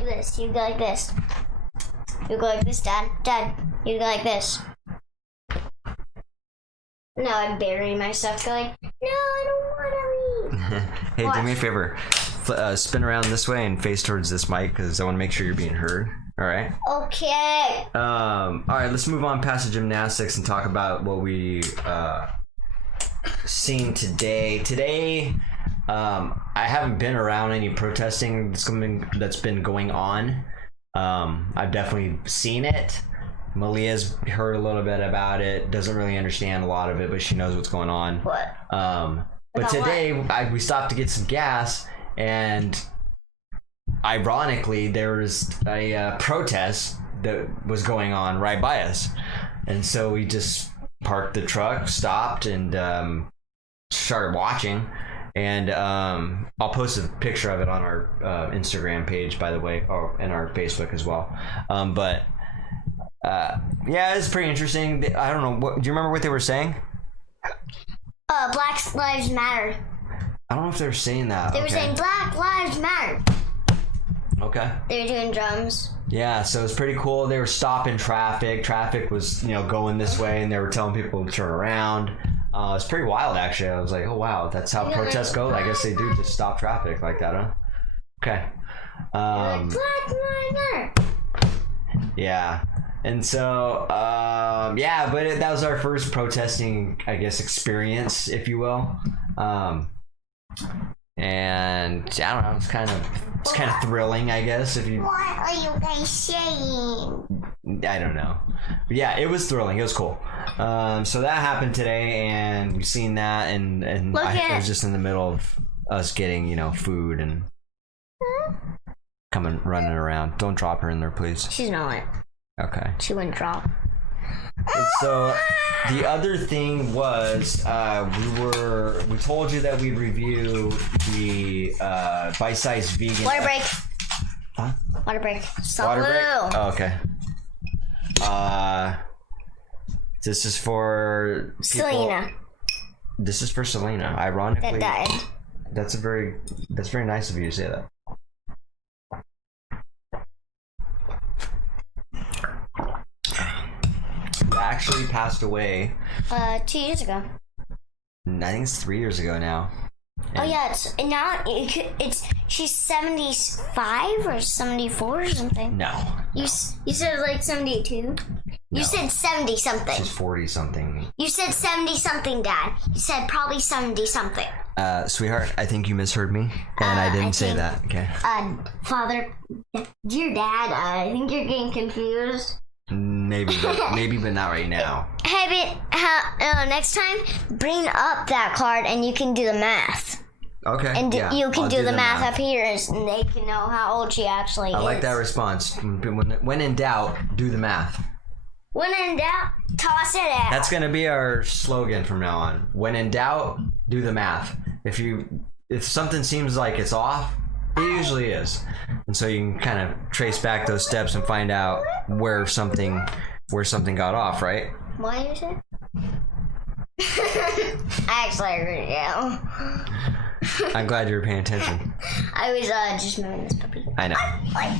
this. You go like this. You go like this, Dad. Dad, you go like this. No, I bury myself. Go like, no, I don't want to leave. Hey, What? do me a favor. Spin around this way and face towards this mic because I want to make sure you're being heard. All right. Okay. All right. Let's move on past the gymnastics and talk about what we seen today. Today, I haven't been around any protesting that's been going on. I've definitely seen it. Malia's heard a little bit about it. Doesn't really understand a lot of it, but she knows what's going on. What? But About today we stopped to get some gas, and ironically, there was a protest that was going on right by us, and so we just parked the truck, stopped, and started watching. And I'll post a picture of it on our Instagram page, by the way, or and our Facebook as well. Yeah, it's pretty interesting. I don't know. Do you remember what they were saying? Black Lives Matter. I don't know if they were saying that. They were saying Black Lives Matter. Okay. They were doing drums. Yeah, so it's pretty cool. They were stopping traffic. Traffic was, going this way, and they were telling people to turn around. It's pretty wild, actually. I was like, oh, wow, that's how protests go? I guess they do just stop traffic like that, huh? Okay. Black Lives Matter. Yeah. And so, yeah, but that was our first protesting, I guess, experience, if you will. And I don't know, it's kind of thrilling, I guess, if you. What are you guys saying? I don't know. But yeah, it was thrilling. It was cool. So that happened today, and we've seen that, and I was just in the middle of us getting, food and coming running around. Don't drop her in there, please. She's not. Okay. She wouldn't drop. And so the other thing was we told you that we'd review the bite-sized vegan. Water break. Huh? Water break. Water break? Salud. Oh, okay. This is for people. Selena. This is for Selena. Ironically, That died. that's very nice of you to say that. Actually passed away. 2 years ago. I think it's 3 years ago now. Oh yeah, she's 75 or 74 or something. No. You said like 72. No. You said 70 something. She's 40 something. You said 70 something, Dad. You said probably 70 something. Sweetheart, I think you misheard me, and I didn't say that. Okay. Father, dear Dad, I think you're getting confused. Maybe, but not right now. Hey, but next time, bring up that card and you can do the math. Okay. And yeah, you can I'll do the math up here, and they can know how old she actually is. I like that response. When in doubt, do the math. When in doubt, toss it out. That's gonna be our slogan from now on. When in doubt, do the math. If something seems like it's off, it usually is, and so you can kind of trace back those steps and find out where something got off, right? What did you say? I actually heard you. I'm glad you were paying attention. I was just moving this puppy. I know. Why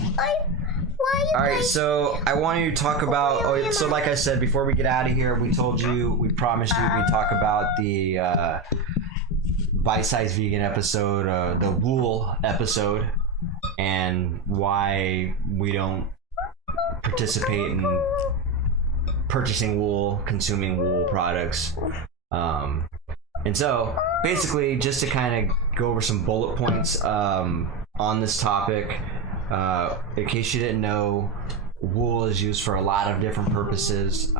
All right, so I want you to talk about. So, like I said, before we get out of here, we promised you we'd talk about the bite-sized vegan episode, the wool episode, and why we don't participate in purchasing wool, consuming wool products. And so, basically, just to kind of go over some bullet points on this topic. In case you didn't know, wool is used for a lot of different purposes.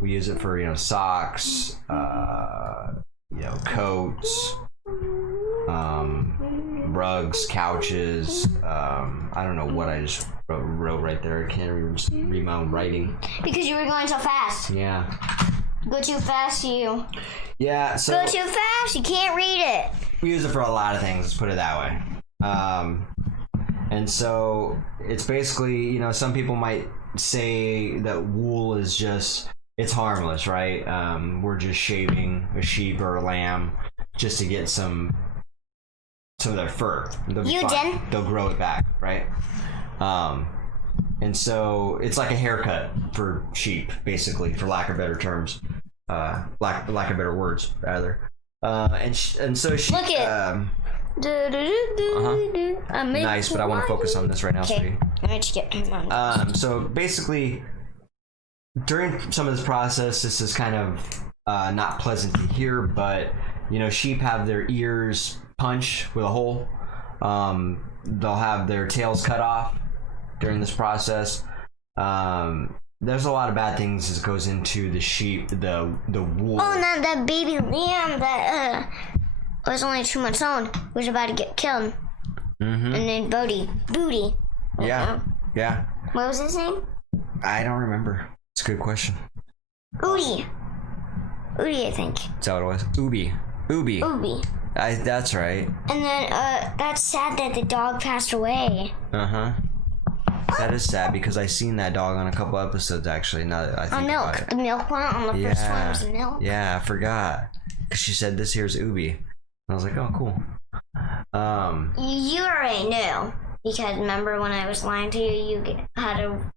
We use it for socks, coats, rugs, couches. I don't know what I just wrote right there. I can't even read my own writing. Because you were going so fast. Yeah. Go too fast, you. Yeah. So go too fast. You can't read it. We use it for a lot of things. Let's put it that way. And so it's basically, some people might say that wool is it's harmless, right? We're just shaving a sheep or a lamb just to get some of their fur. They'll grow it back, right? And so it's like a haircut for sheep, basically, for lack of better terms, lack of better words, rather. And so she. Look at. Nice, but I want to focus on this right now, sweetie. So basically, during some of this process, this is kind of not pleasant to hear, but sheep have their ears punched with a hole. They'll have their tails cut off during this process. There's a lot of bad things that goes into the sheep, the wool. Oh, now that baby lamb that was only 2 months old was about to get killed. Mm-hmm. And then Booty. Yeah. Yeah. What was his name? I don't remember. It's a good question. Udi, I think. That's how it was. Ubi. That's right. And then that's sad that the dog passed away. Uh-huh. That is sad because I seen that dog on a couple episodes, actually. Now that I think about it. The milk one on the first one was milk. Yeah, I forgot. Because she said, this here's Ubi. And I was like, oh, cool. You already knew. Because remember when I was lying to you, you had to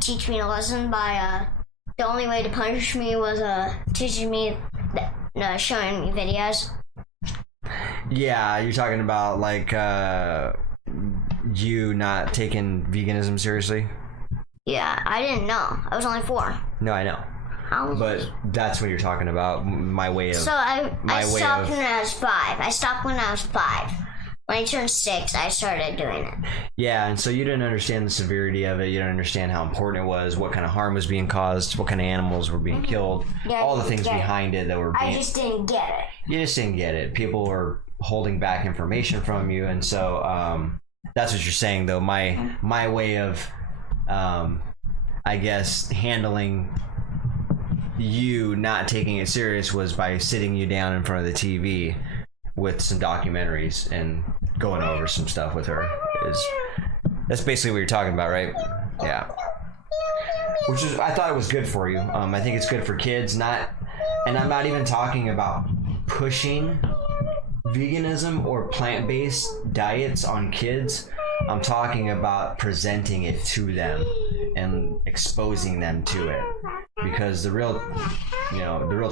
teach me a lesson by, the only way to punish me was, teaching me, showing me videos. Yeah, you're talking about, like, you not taking veganism seriously? Yeah, I didn't know. I was only 4. No, I know. But that's what you're talking about. My way of. So I stopped when I was 5. when I turned 6, I started doing it. Yeah, and so you didn't understand the severity of it. You didn't understand how important it was, what kind of harm was being caused, what kind of animals were being killed, Yeah, all the things yeah. behind it that were being... I just didn't get it. You just didn't get it. People were holding back information from you, and so that's what you're saying, though. My way of, I guess, handling you not taking it serious was by sitting you down in front of the TV with some documentaries and going over some stuff with her. That's basically what you're talking about, right? Yeah. Which is, I thought it was good for you. I think it's good for kids. And I'm not even talking about pushing veganism or plant-based diets on kids. I'm talking about presenting it to them and exposing them to it, because the real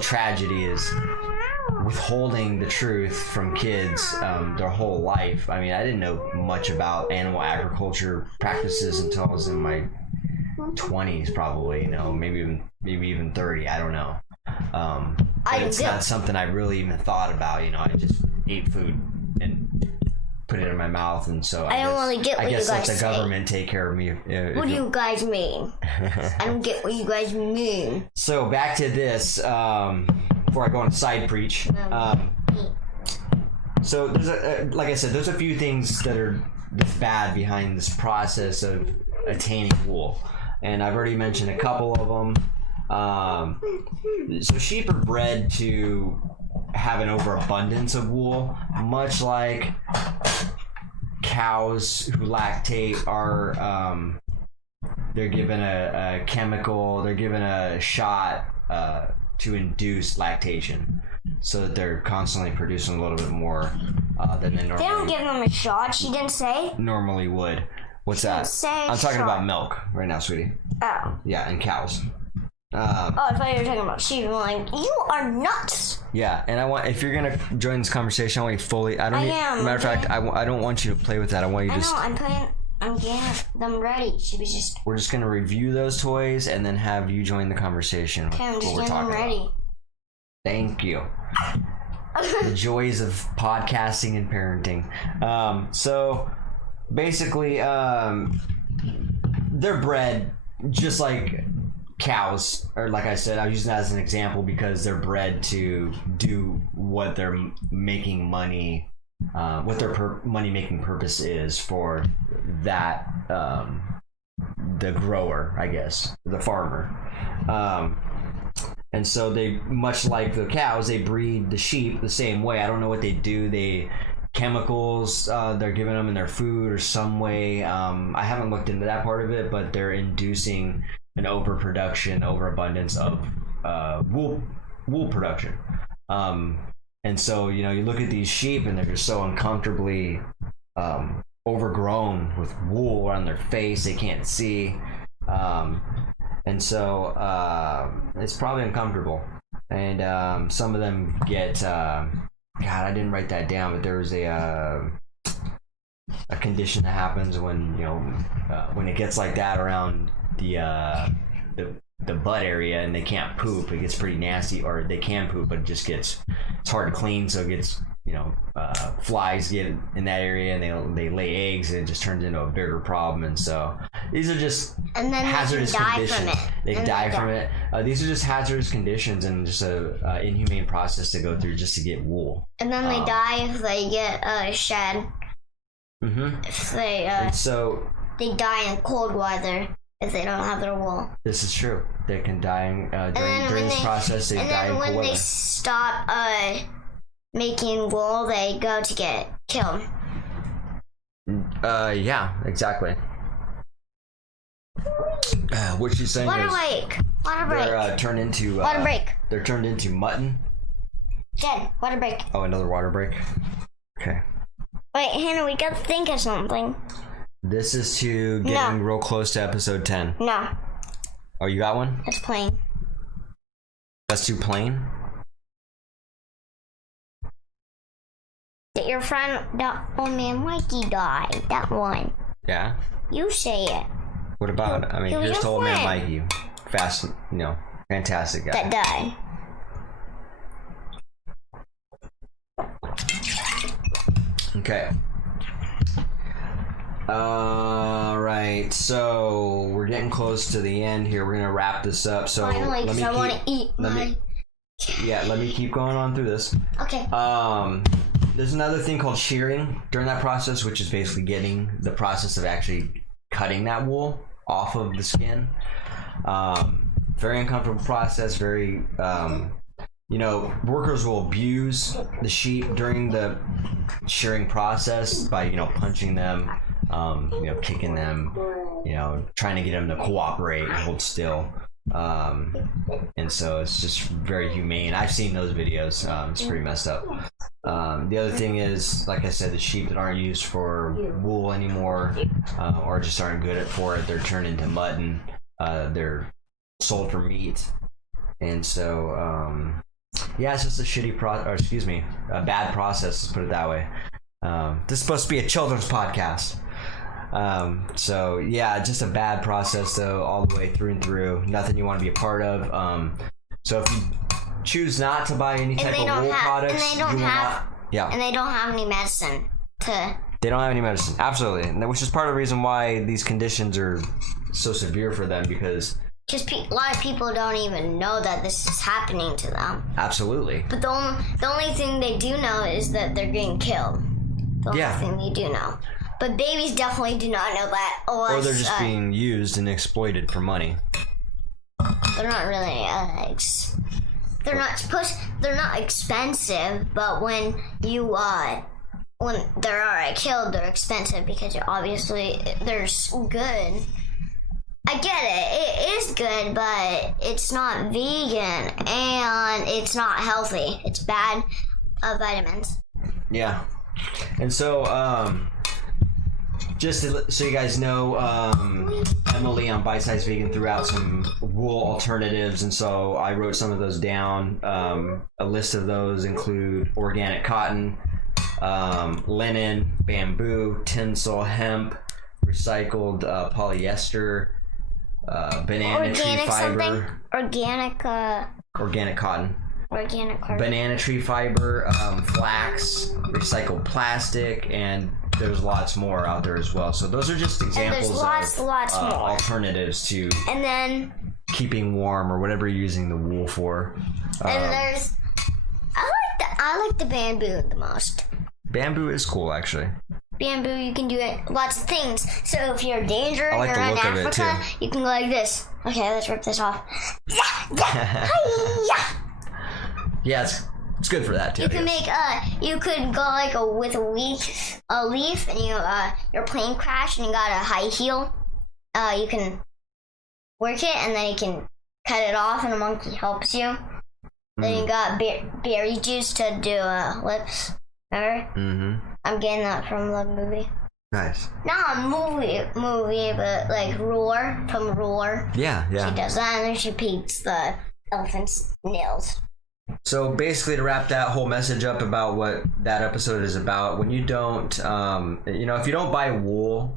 tragedy is withholding the truth from kids their whole life. I mean, I didn't know much about animal agriculture practices until I was in my 20s, probably. Maybe even 30. I don't know. But it's not something I really even thought about. I just ate food and put it in my mouth, and so I don't really get what you guys let the say. government take care of me. What do you guys mean? I don't get what you guys mean. So back to this, before I go on side preach. So there's like I said, there's a few things that's bad behind this process of attaining wool, and I've already mentioned a couple of them. So sheep are bred to have an overabundance of wool, much like cows who lactate are they're given a chemical, they're given a shot to induce lactation, so that they're constantly producing a little bit more than they normally. They don't give them a shot. She didn't say. Normally would. What's that? Say I'm talking shot. about milk right now, sweetie. Oh. Yeah, and cows. I thought you were talking about sheep. I'm like, you are nuts. Yeah, and if you're gonna join this conversation, I want you fully. am, Matter of fact, okay. I don't want you to play with that. I want you to just. I'm getting them ready. She was just. We're just gonna review those toys and then have you join the conversation. Okay, I'm just what we're getting them talking ready. about. Thank you. The joys of podcasting and parenting. So basically, they're bred just like cows, or like I said, I was using that as an example because they're bred to do what they're making money, what their money-making purpose is for that, the grower, I guess, the farmer. And so they, much like the cows, they breed the sheep the same way. I don't know what they do. Chemicals they're giving them in their food or some way. I haven't looked into that part of it, but they're inducing an overabundance of wool production. And so, you look at these sheep and they're just so uncomfortably overgrown with wool on their face. They can't see. And so it's probably uncomfortable. And some of them get, God, I didn't write that down, but there was a condition that happens when it gets like that around the butt area and they can't poop. It gets pretty nasty, or they can poop, but it's hard to clean, so it gets, flies get in that area and they lay eggs, and it just turns into a bigger problem. And so these are just hazardous conditions. They can die from it. These are just hazardous conditions and just a inhumane process to go through just to get wool. And then they die if they get shed. Mm-hmm. If they and so they die in cold weather if they don't have their wool. This is true. They can die during this process. They die in cold weather. And then when they stop making wool, they go to get killed. Yeah, exactly. What she's saying Water is break. They're turned into water break. They're turned into mutton. Jen, water break. Oh, another water break. Okay. Wait, Hannah, we gotta think of something. This is to getting real close to episode 10. No. Oh, you got one? It's plain. That's too plain? That your friend, that old man Mikey died. That one. Yeah? You say it. What about, I mean, just old man Mikey. Fast, fantastic guy. That died. Okay. All right, so we're getting close to the end here. We're gonna wrap this up. So Finally, because I want to eat let me keep going on through this. Okay. There's another thing called shearing during that process, which is basically getting the process of actually cutting that wool off of the skin. Very uncomfortable process. Very, workers will abuse the sheep during the shearing process by, punching them, kicking them, trying to get them to cooperate and hold still. And so it's just very humane. I've seen those videos. It's pretty messed up. The other thing is, like I said, the sheep that aren't used for wool anymore, or just aren't good for it, they're turned into mutton. They're sold for meat. And so, it's just a bad process, let's put it that way. This is supposed to be a children's podcast. Just a bad process though, all the way through and through. Nothing you want to be a part of. So if you choose not to buy any type of wool products, and they don't have any medicine to. They don't have any medicine, absolutely, which is part of the reason why these conditions are so severe for them, because just a lot of people don't even know that this is happening to them. Absolutely. But the only thing they do know is that they're getting killed. The only thing they do know. But babies definitely do not know that. Or they're just being used and exploited for money. They're not really they're not expensive, but when they are killed, they're expensive because obviously they're good. I get it. It is good, but it's not vegan and it's not healthy. It's bad vitamins. Yeah. And so, just so you guys know, Emily on Bite Size Vegan threw out some wool alternatives, and so I wrote some of those down. A list of those include organic cotton, linen, bamboo, tinsel, hemp, recycled polyester, banana tree fiber, organic cotton, banana tree fiber, flax, recycled plastic, and there's lots more out there as well. So those are just examples of alternatives to and then keeping warm or whatever you're using the wool for. And there's I like the bamboo the most. Bamboo is cool, actually. Bamboo, you can do lots of things. So if you're in danger, like you're in the look of it, Africa, too. you can go like this. Okay, let's rip this off. Yeah, it's good for that too. You can you could go with a leaf, and your plane crashed, and you got a high heel. You can work it, and then you can cut it off, and a monkey helps you. Then you got berry juice to do lips. Remember? Mm-hmm. I'm getting that from the movie. Nice. Not a movie, but like Roar, from Roar. Yeah. She does that, and then she paints the elephant's nails. So basically, to wrap that whole message up about what that episode is about, when you don't, if you don't buy wool,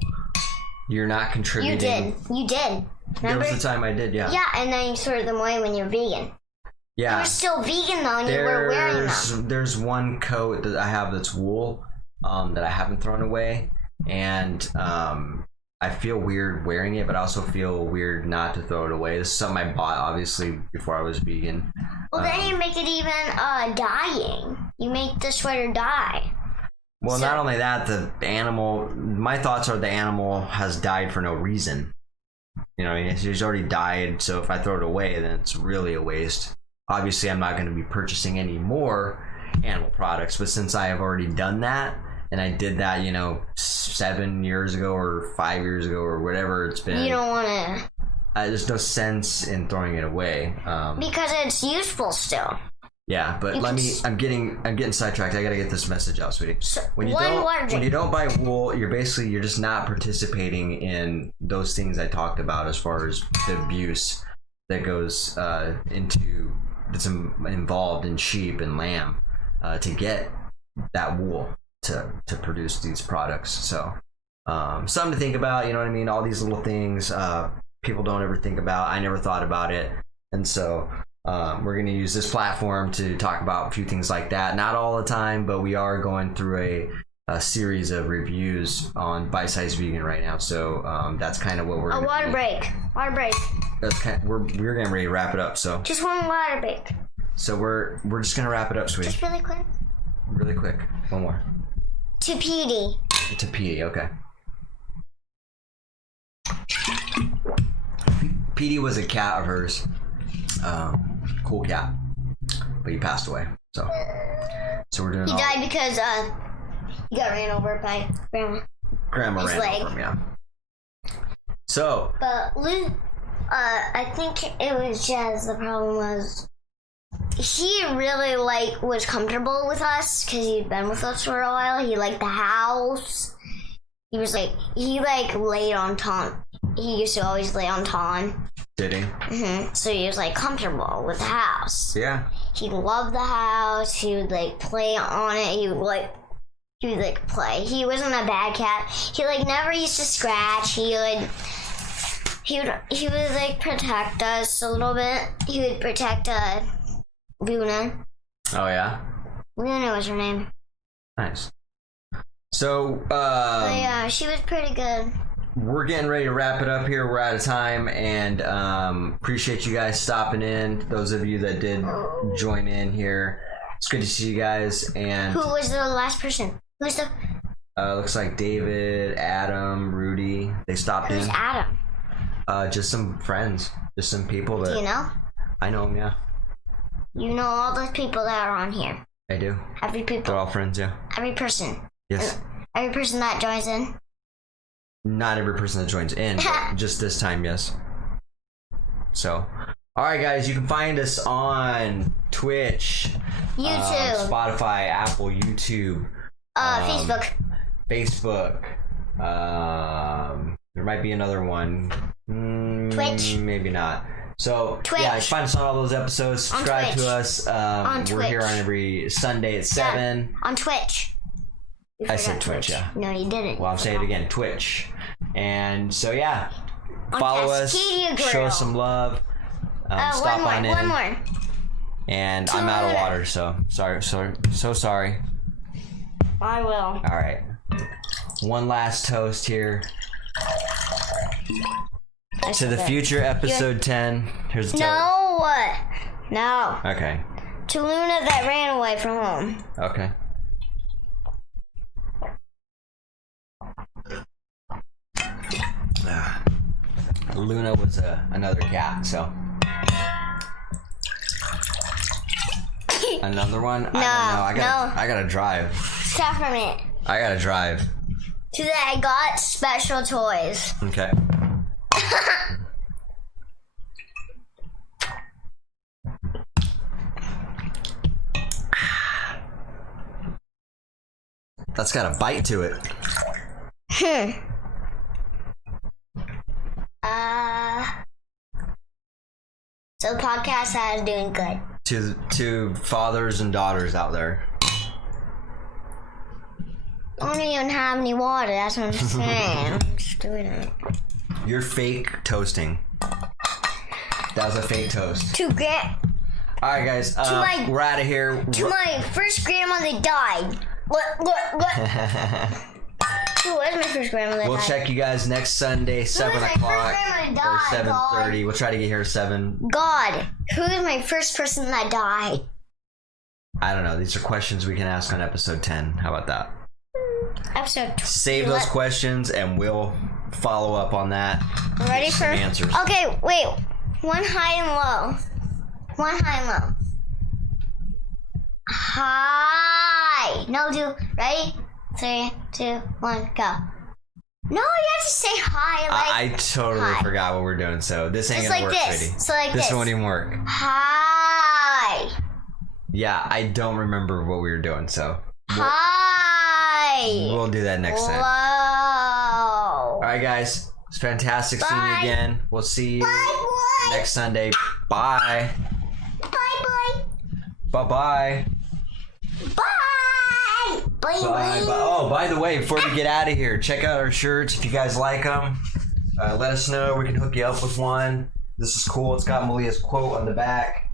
you're not contributing. You did. Remember? There was the time I did, yeah. Yeah, and then you threw them away when you're vegan. Yeah. You were still vegan though, and you were wearing them. There's one coat that I have that's wool, that I haven't thrown away, and I feel weird wearing it, but I also feel weird not to throw it away. This is something I bought, obviously, before I was vegan. Well, then you make it even dyeing. You make the sweater dye. Well, not only that, the animal. My thoughts are the animal has died for no reason. He's already died. So if I throw it away, then it's really a waste. Obviously, I'm not going to be purchasing any more animal products. But since I have already done that, and I did that, 7 years ago or 5 years ago or whatever it's been. You don't want to. There's no sense in throwing it away. Because it's useful still. Yeah, but I'm getting sidetracked. I gotta get this message out, sweetie. When you don't buy wool, you're just not participating in those things I talked about as far as the abuse that goes that's involved in sheep and lamb to get that wool to produce these products. So something to think about. You know what I mean? All these little things people don't ever think about. I never thought about it, and so. We're going to use this platform to talk about a few things like that. Not all the time, but we are going through a series of reviews on Bite Size Vegan right now. So that's kind of what we're. A gonna water be. break. Water break. That's we're getting ready to wrap it up. So Just one water break. so we're just gonna wrap it up, sweetie. Just really quick. Really quick. One more. To Petey. To Petey, okay. Petey was a cat of hers. Cool cat. But he passed away. So we're doing He died because he got ran over by Grandma. Grandma his ran leg. over him, yeah. So But I think it was Jazz. The problem was he really was comfortable with us because he'd been with us for a while. He liked the house. He was he laid on Ton. He used to always lay on Ton. did he? So he was comfortable with the house. Yeah. He loved the house. He would play on it. He would play. He wasn't a bad cat. He never used to scratch. He would protect us a little bit. He would protect Luna. Oh yeah. Luna was her name. Nice. So But yeah, she was pretty good. we're getting ready to wrap it up here. We're out of time, and appreciate you guys stopping in. Those of you that did join in here, it's good to see you guys. And Who was the last person? Who's looks like David, Adam, Rudy. They stopped Who's in. Adam? Just some friends, just some people that Do you know? I know them. Yeah, You know all the people that are on here. I do. Every They're people. all friends. Yeah. Every person. Yes. Every person that joins in. Not every person that joins in, but just this time, yes. So, all right, guys, you can find us on Twitch, YouTube. Spotify, Apple, YouTube, Facebook. Facebook. There might be another one. Twitch. Maybe not. So Twitch. yeah, find us on all those episodes. Subscribe Twitch. to us. On We're here Twitch. on every Sunday at 7. On Twitch. You I said forgot Twitch, yeah. No, you didn't. Well, I'm saying it again, Twitch. And so yeah, On follow us, Cascadia show Grill. us some love. Stop one more. on in. One more. And I'm out of Tuna. water, so sorry. I will. All right, one last toast here to the future episode 10. Here's the toast. No. No. Okay. To Luna that ran away from home. Okay. Luna was another cat, so. Another one? I don't know. I gotta drive. Stop for a minute. I gotta drive. Today I got special toys. Okay. That's got a bite to it. So the podcast is doing good. To fathers and daughters out there. I don't even have any water. That's what I'm saying. I'm just doing it. You're fake toasting. That was a fake toast. To Alright, guys. my- we're out of here. my first grandma that died. What? Who was my first grandma that We'll died? check you guys next Sunday, 7 my o'clock. first grandma Or died, 7:30. We'll try to get here at 7. God, who is my first person that died? I don't know. These are questions we can ask on episode 10. How about that? Episode. Save those questions and we'll follow up on that. Ready Get for some answers. Okay, wait. One high and low. One high and low. High. No, do. Ready? 3, 2, 1, go. No, you have to say high. I totally high. forgot what we're doing, so this ain't Just gonna like work, this. sweetie. So like this this. won't even work. High. Yeah, I don't remember what we were doing, so High. we'll do that next time. Low. Alright, guys. It's fantastic seeing you Bye. again. We'll see you Bye, boy. next Sunday. Bye. Bye, boy. Bye-bye. Bye. Bye. Bye. Oh, by the way, before we get out of here, check out our shirts if you guys like them. Let us know. We can hook you up with one. This is cool. It's got Malia's quote on the back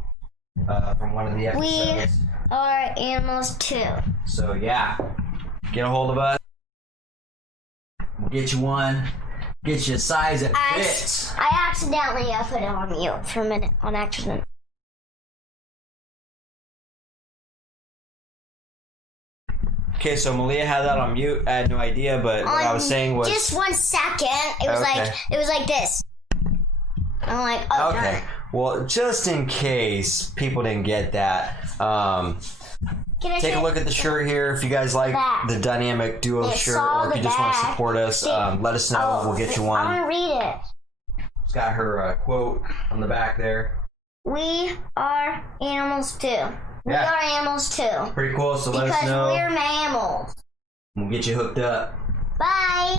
from one of the episodes. We are animals too. So, yeah. get a hold of us. We'll get you one. Get you a size that fits. I accidentally put it on mute for a minute on accident. Okay, so Malia had that on mute. I had no idea, but what I was saying was just 1 second. It was like this. I'm like, oh, okay. darn. Well, just in case people didn't get that, take a look at the shirt here. If you guys like the Dynamic Duo shirt, or if you just want to support us, let us know. We'll get you one. I want to read it. It's got her quote on the back there. We are animals too. We are animals too. Pretty cool. So let us know. Because we're mammals. We'll get you hooked up. Bye.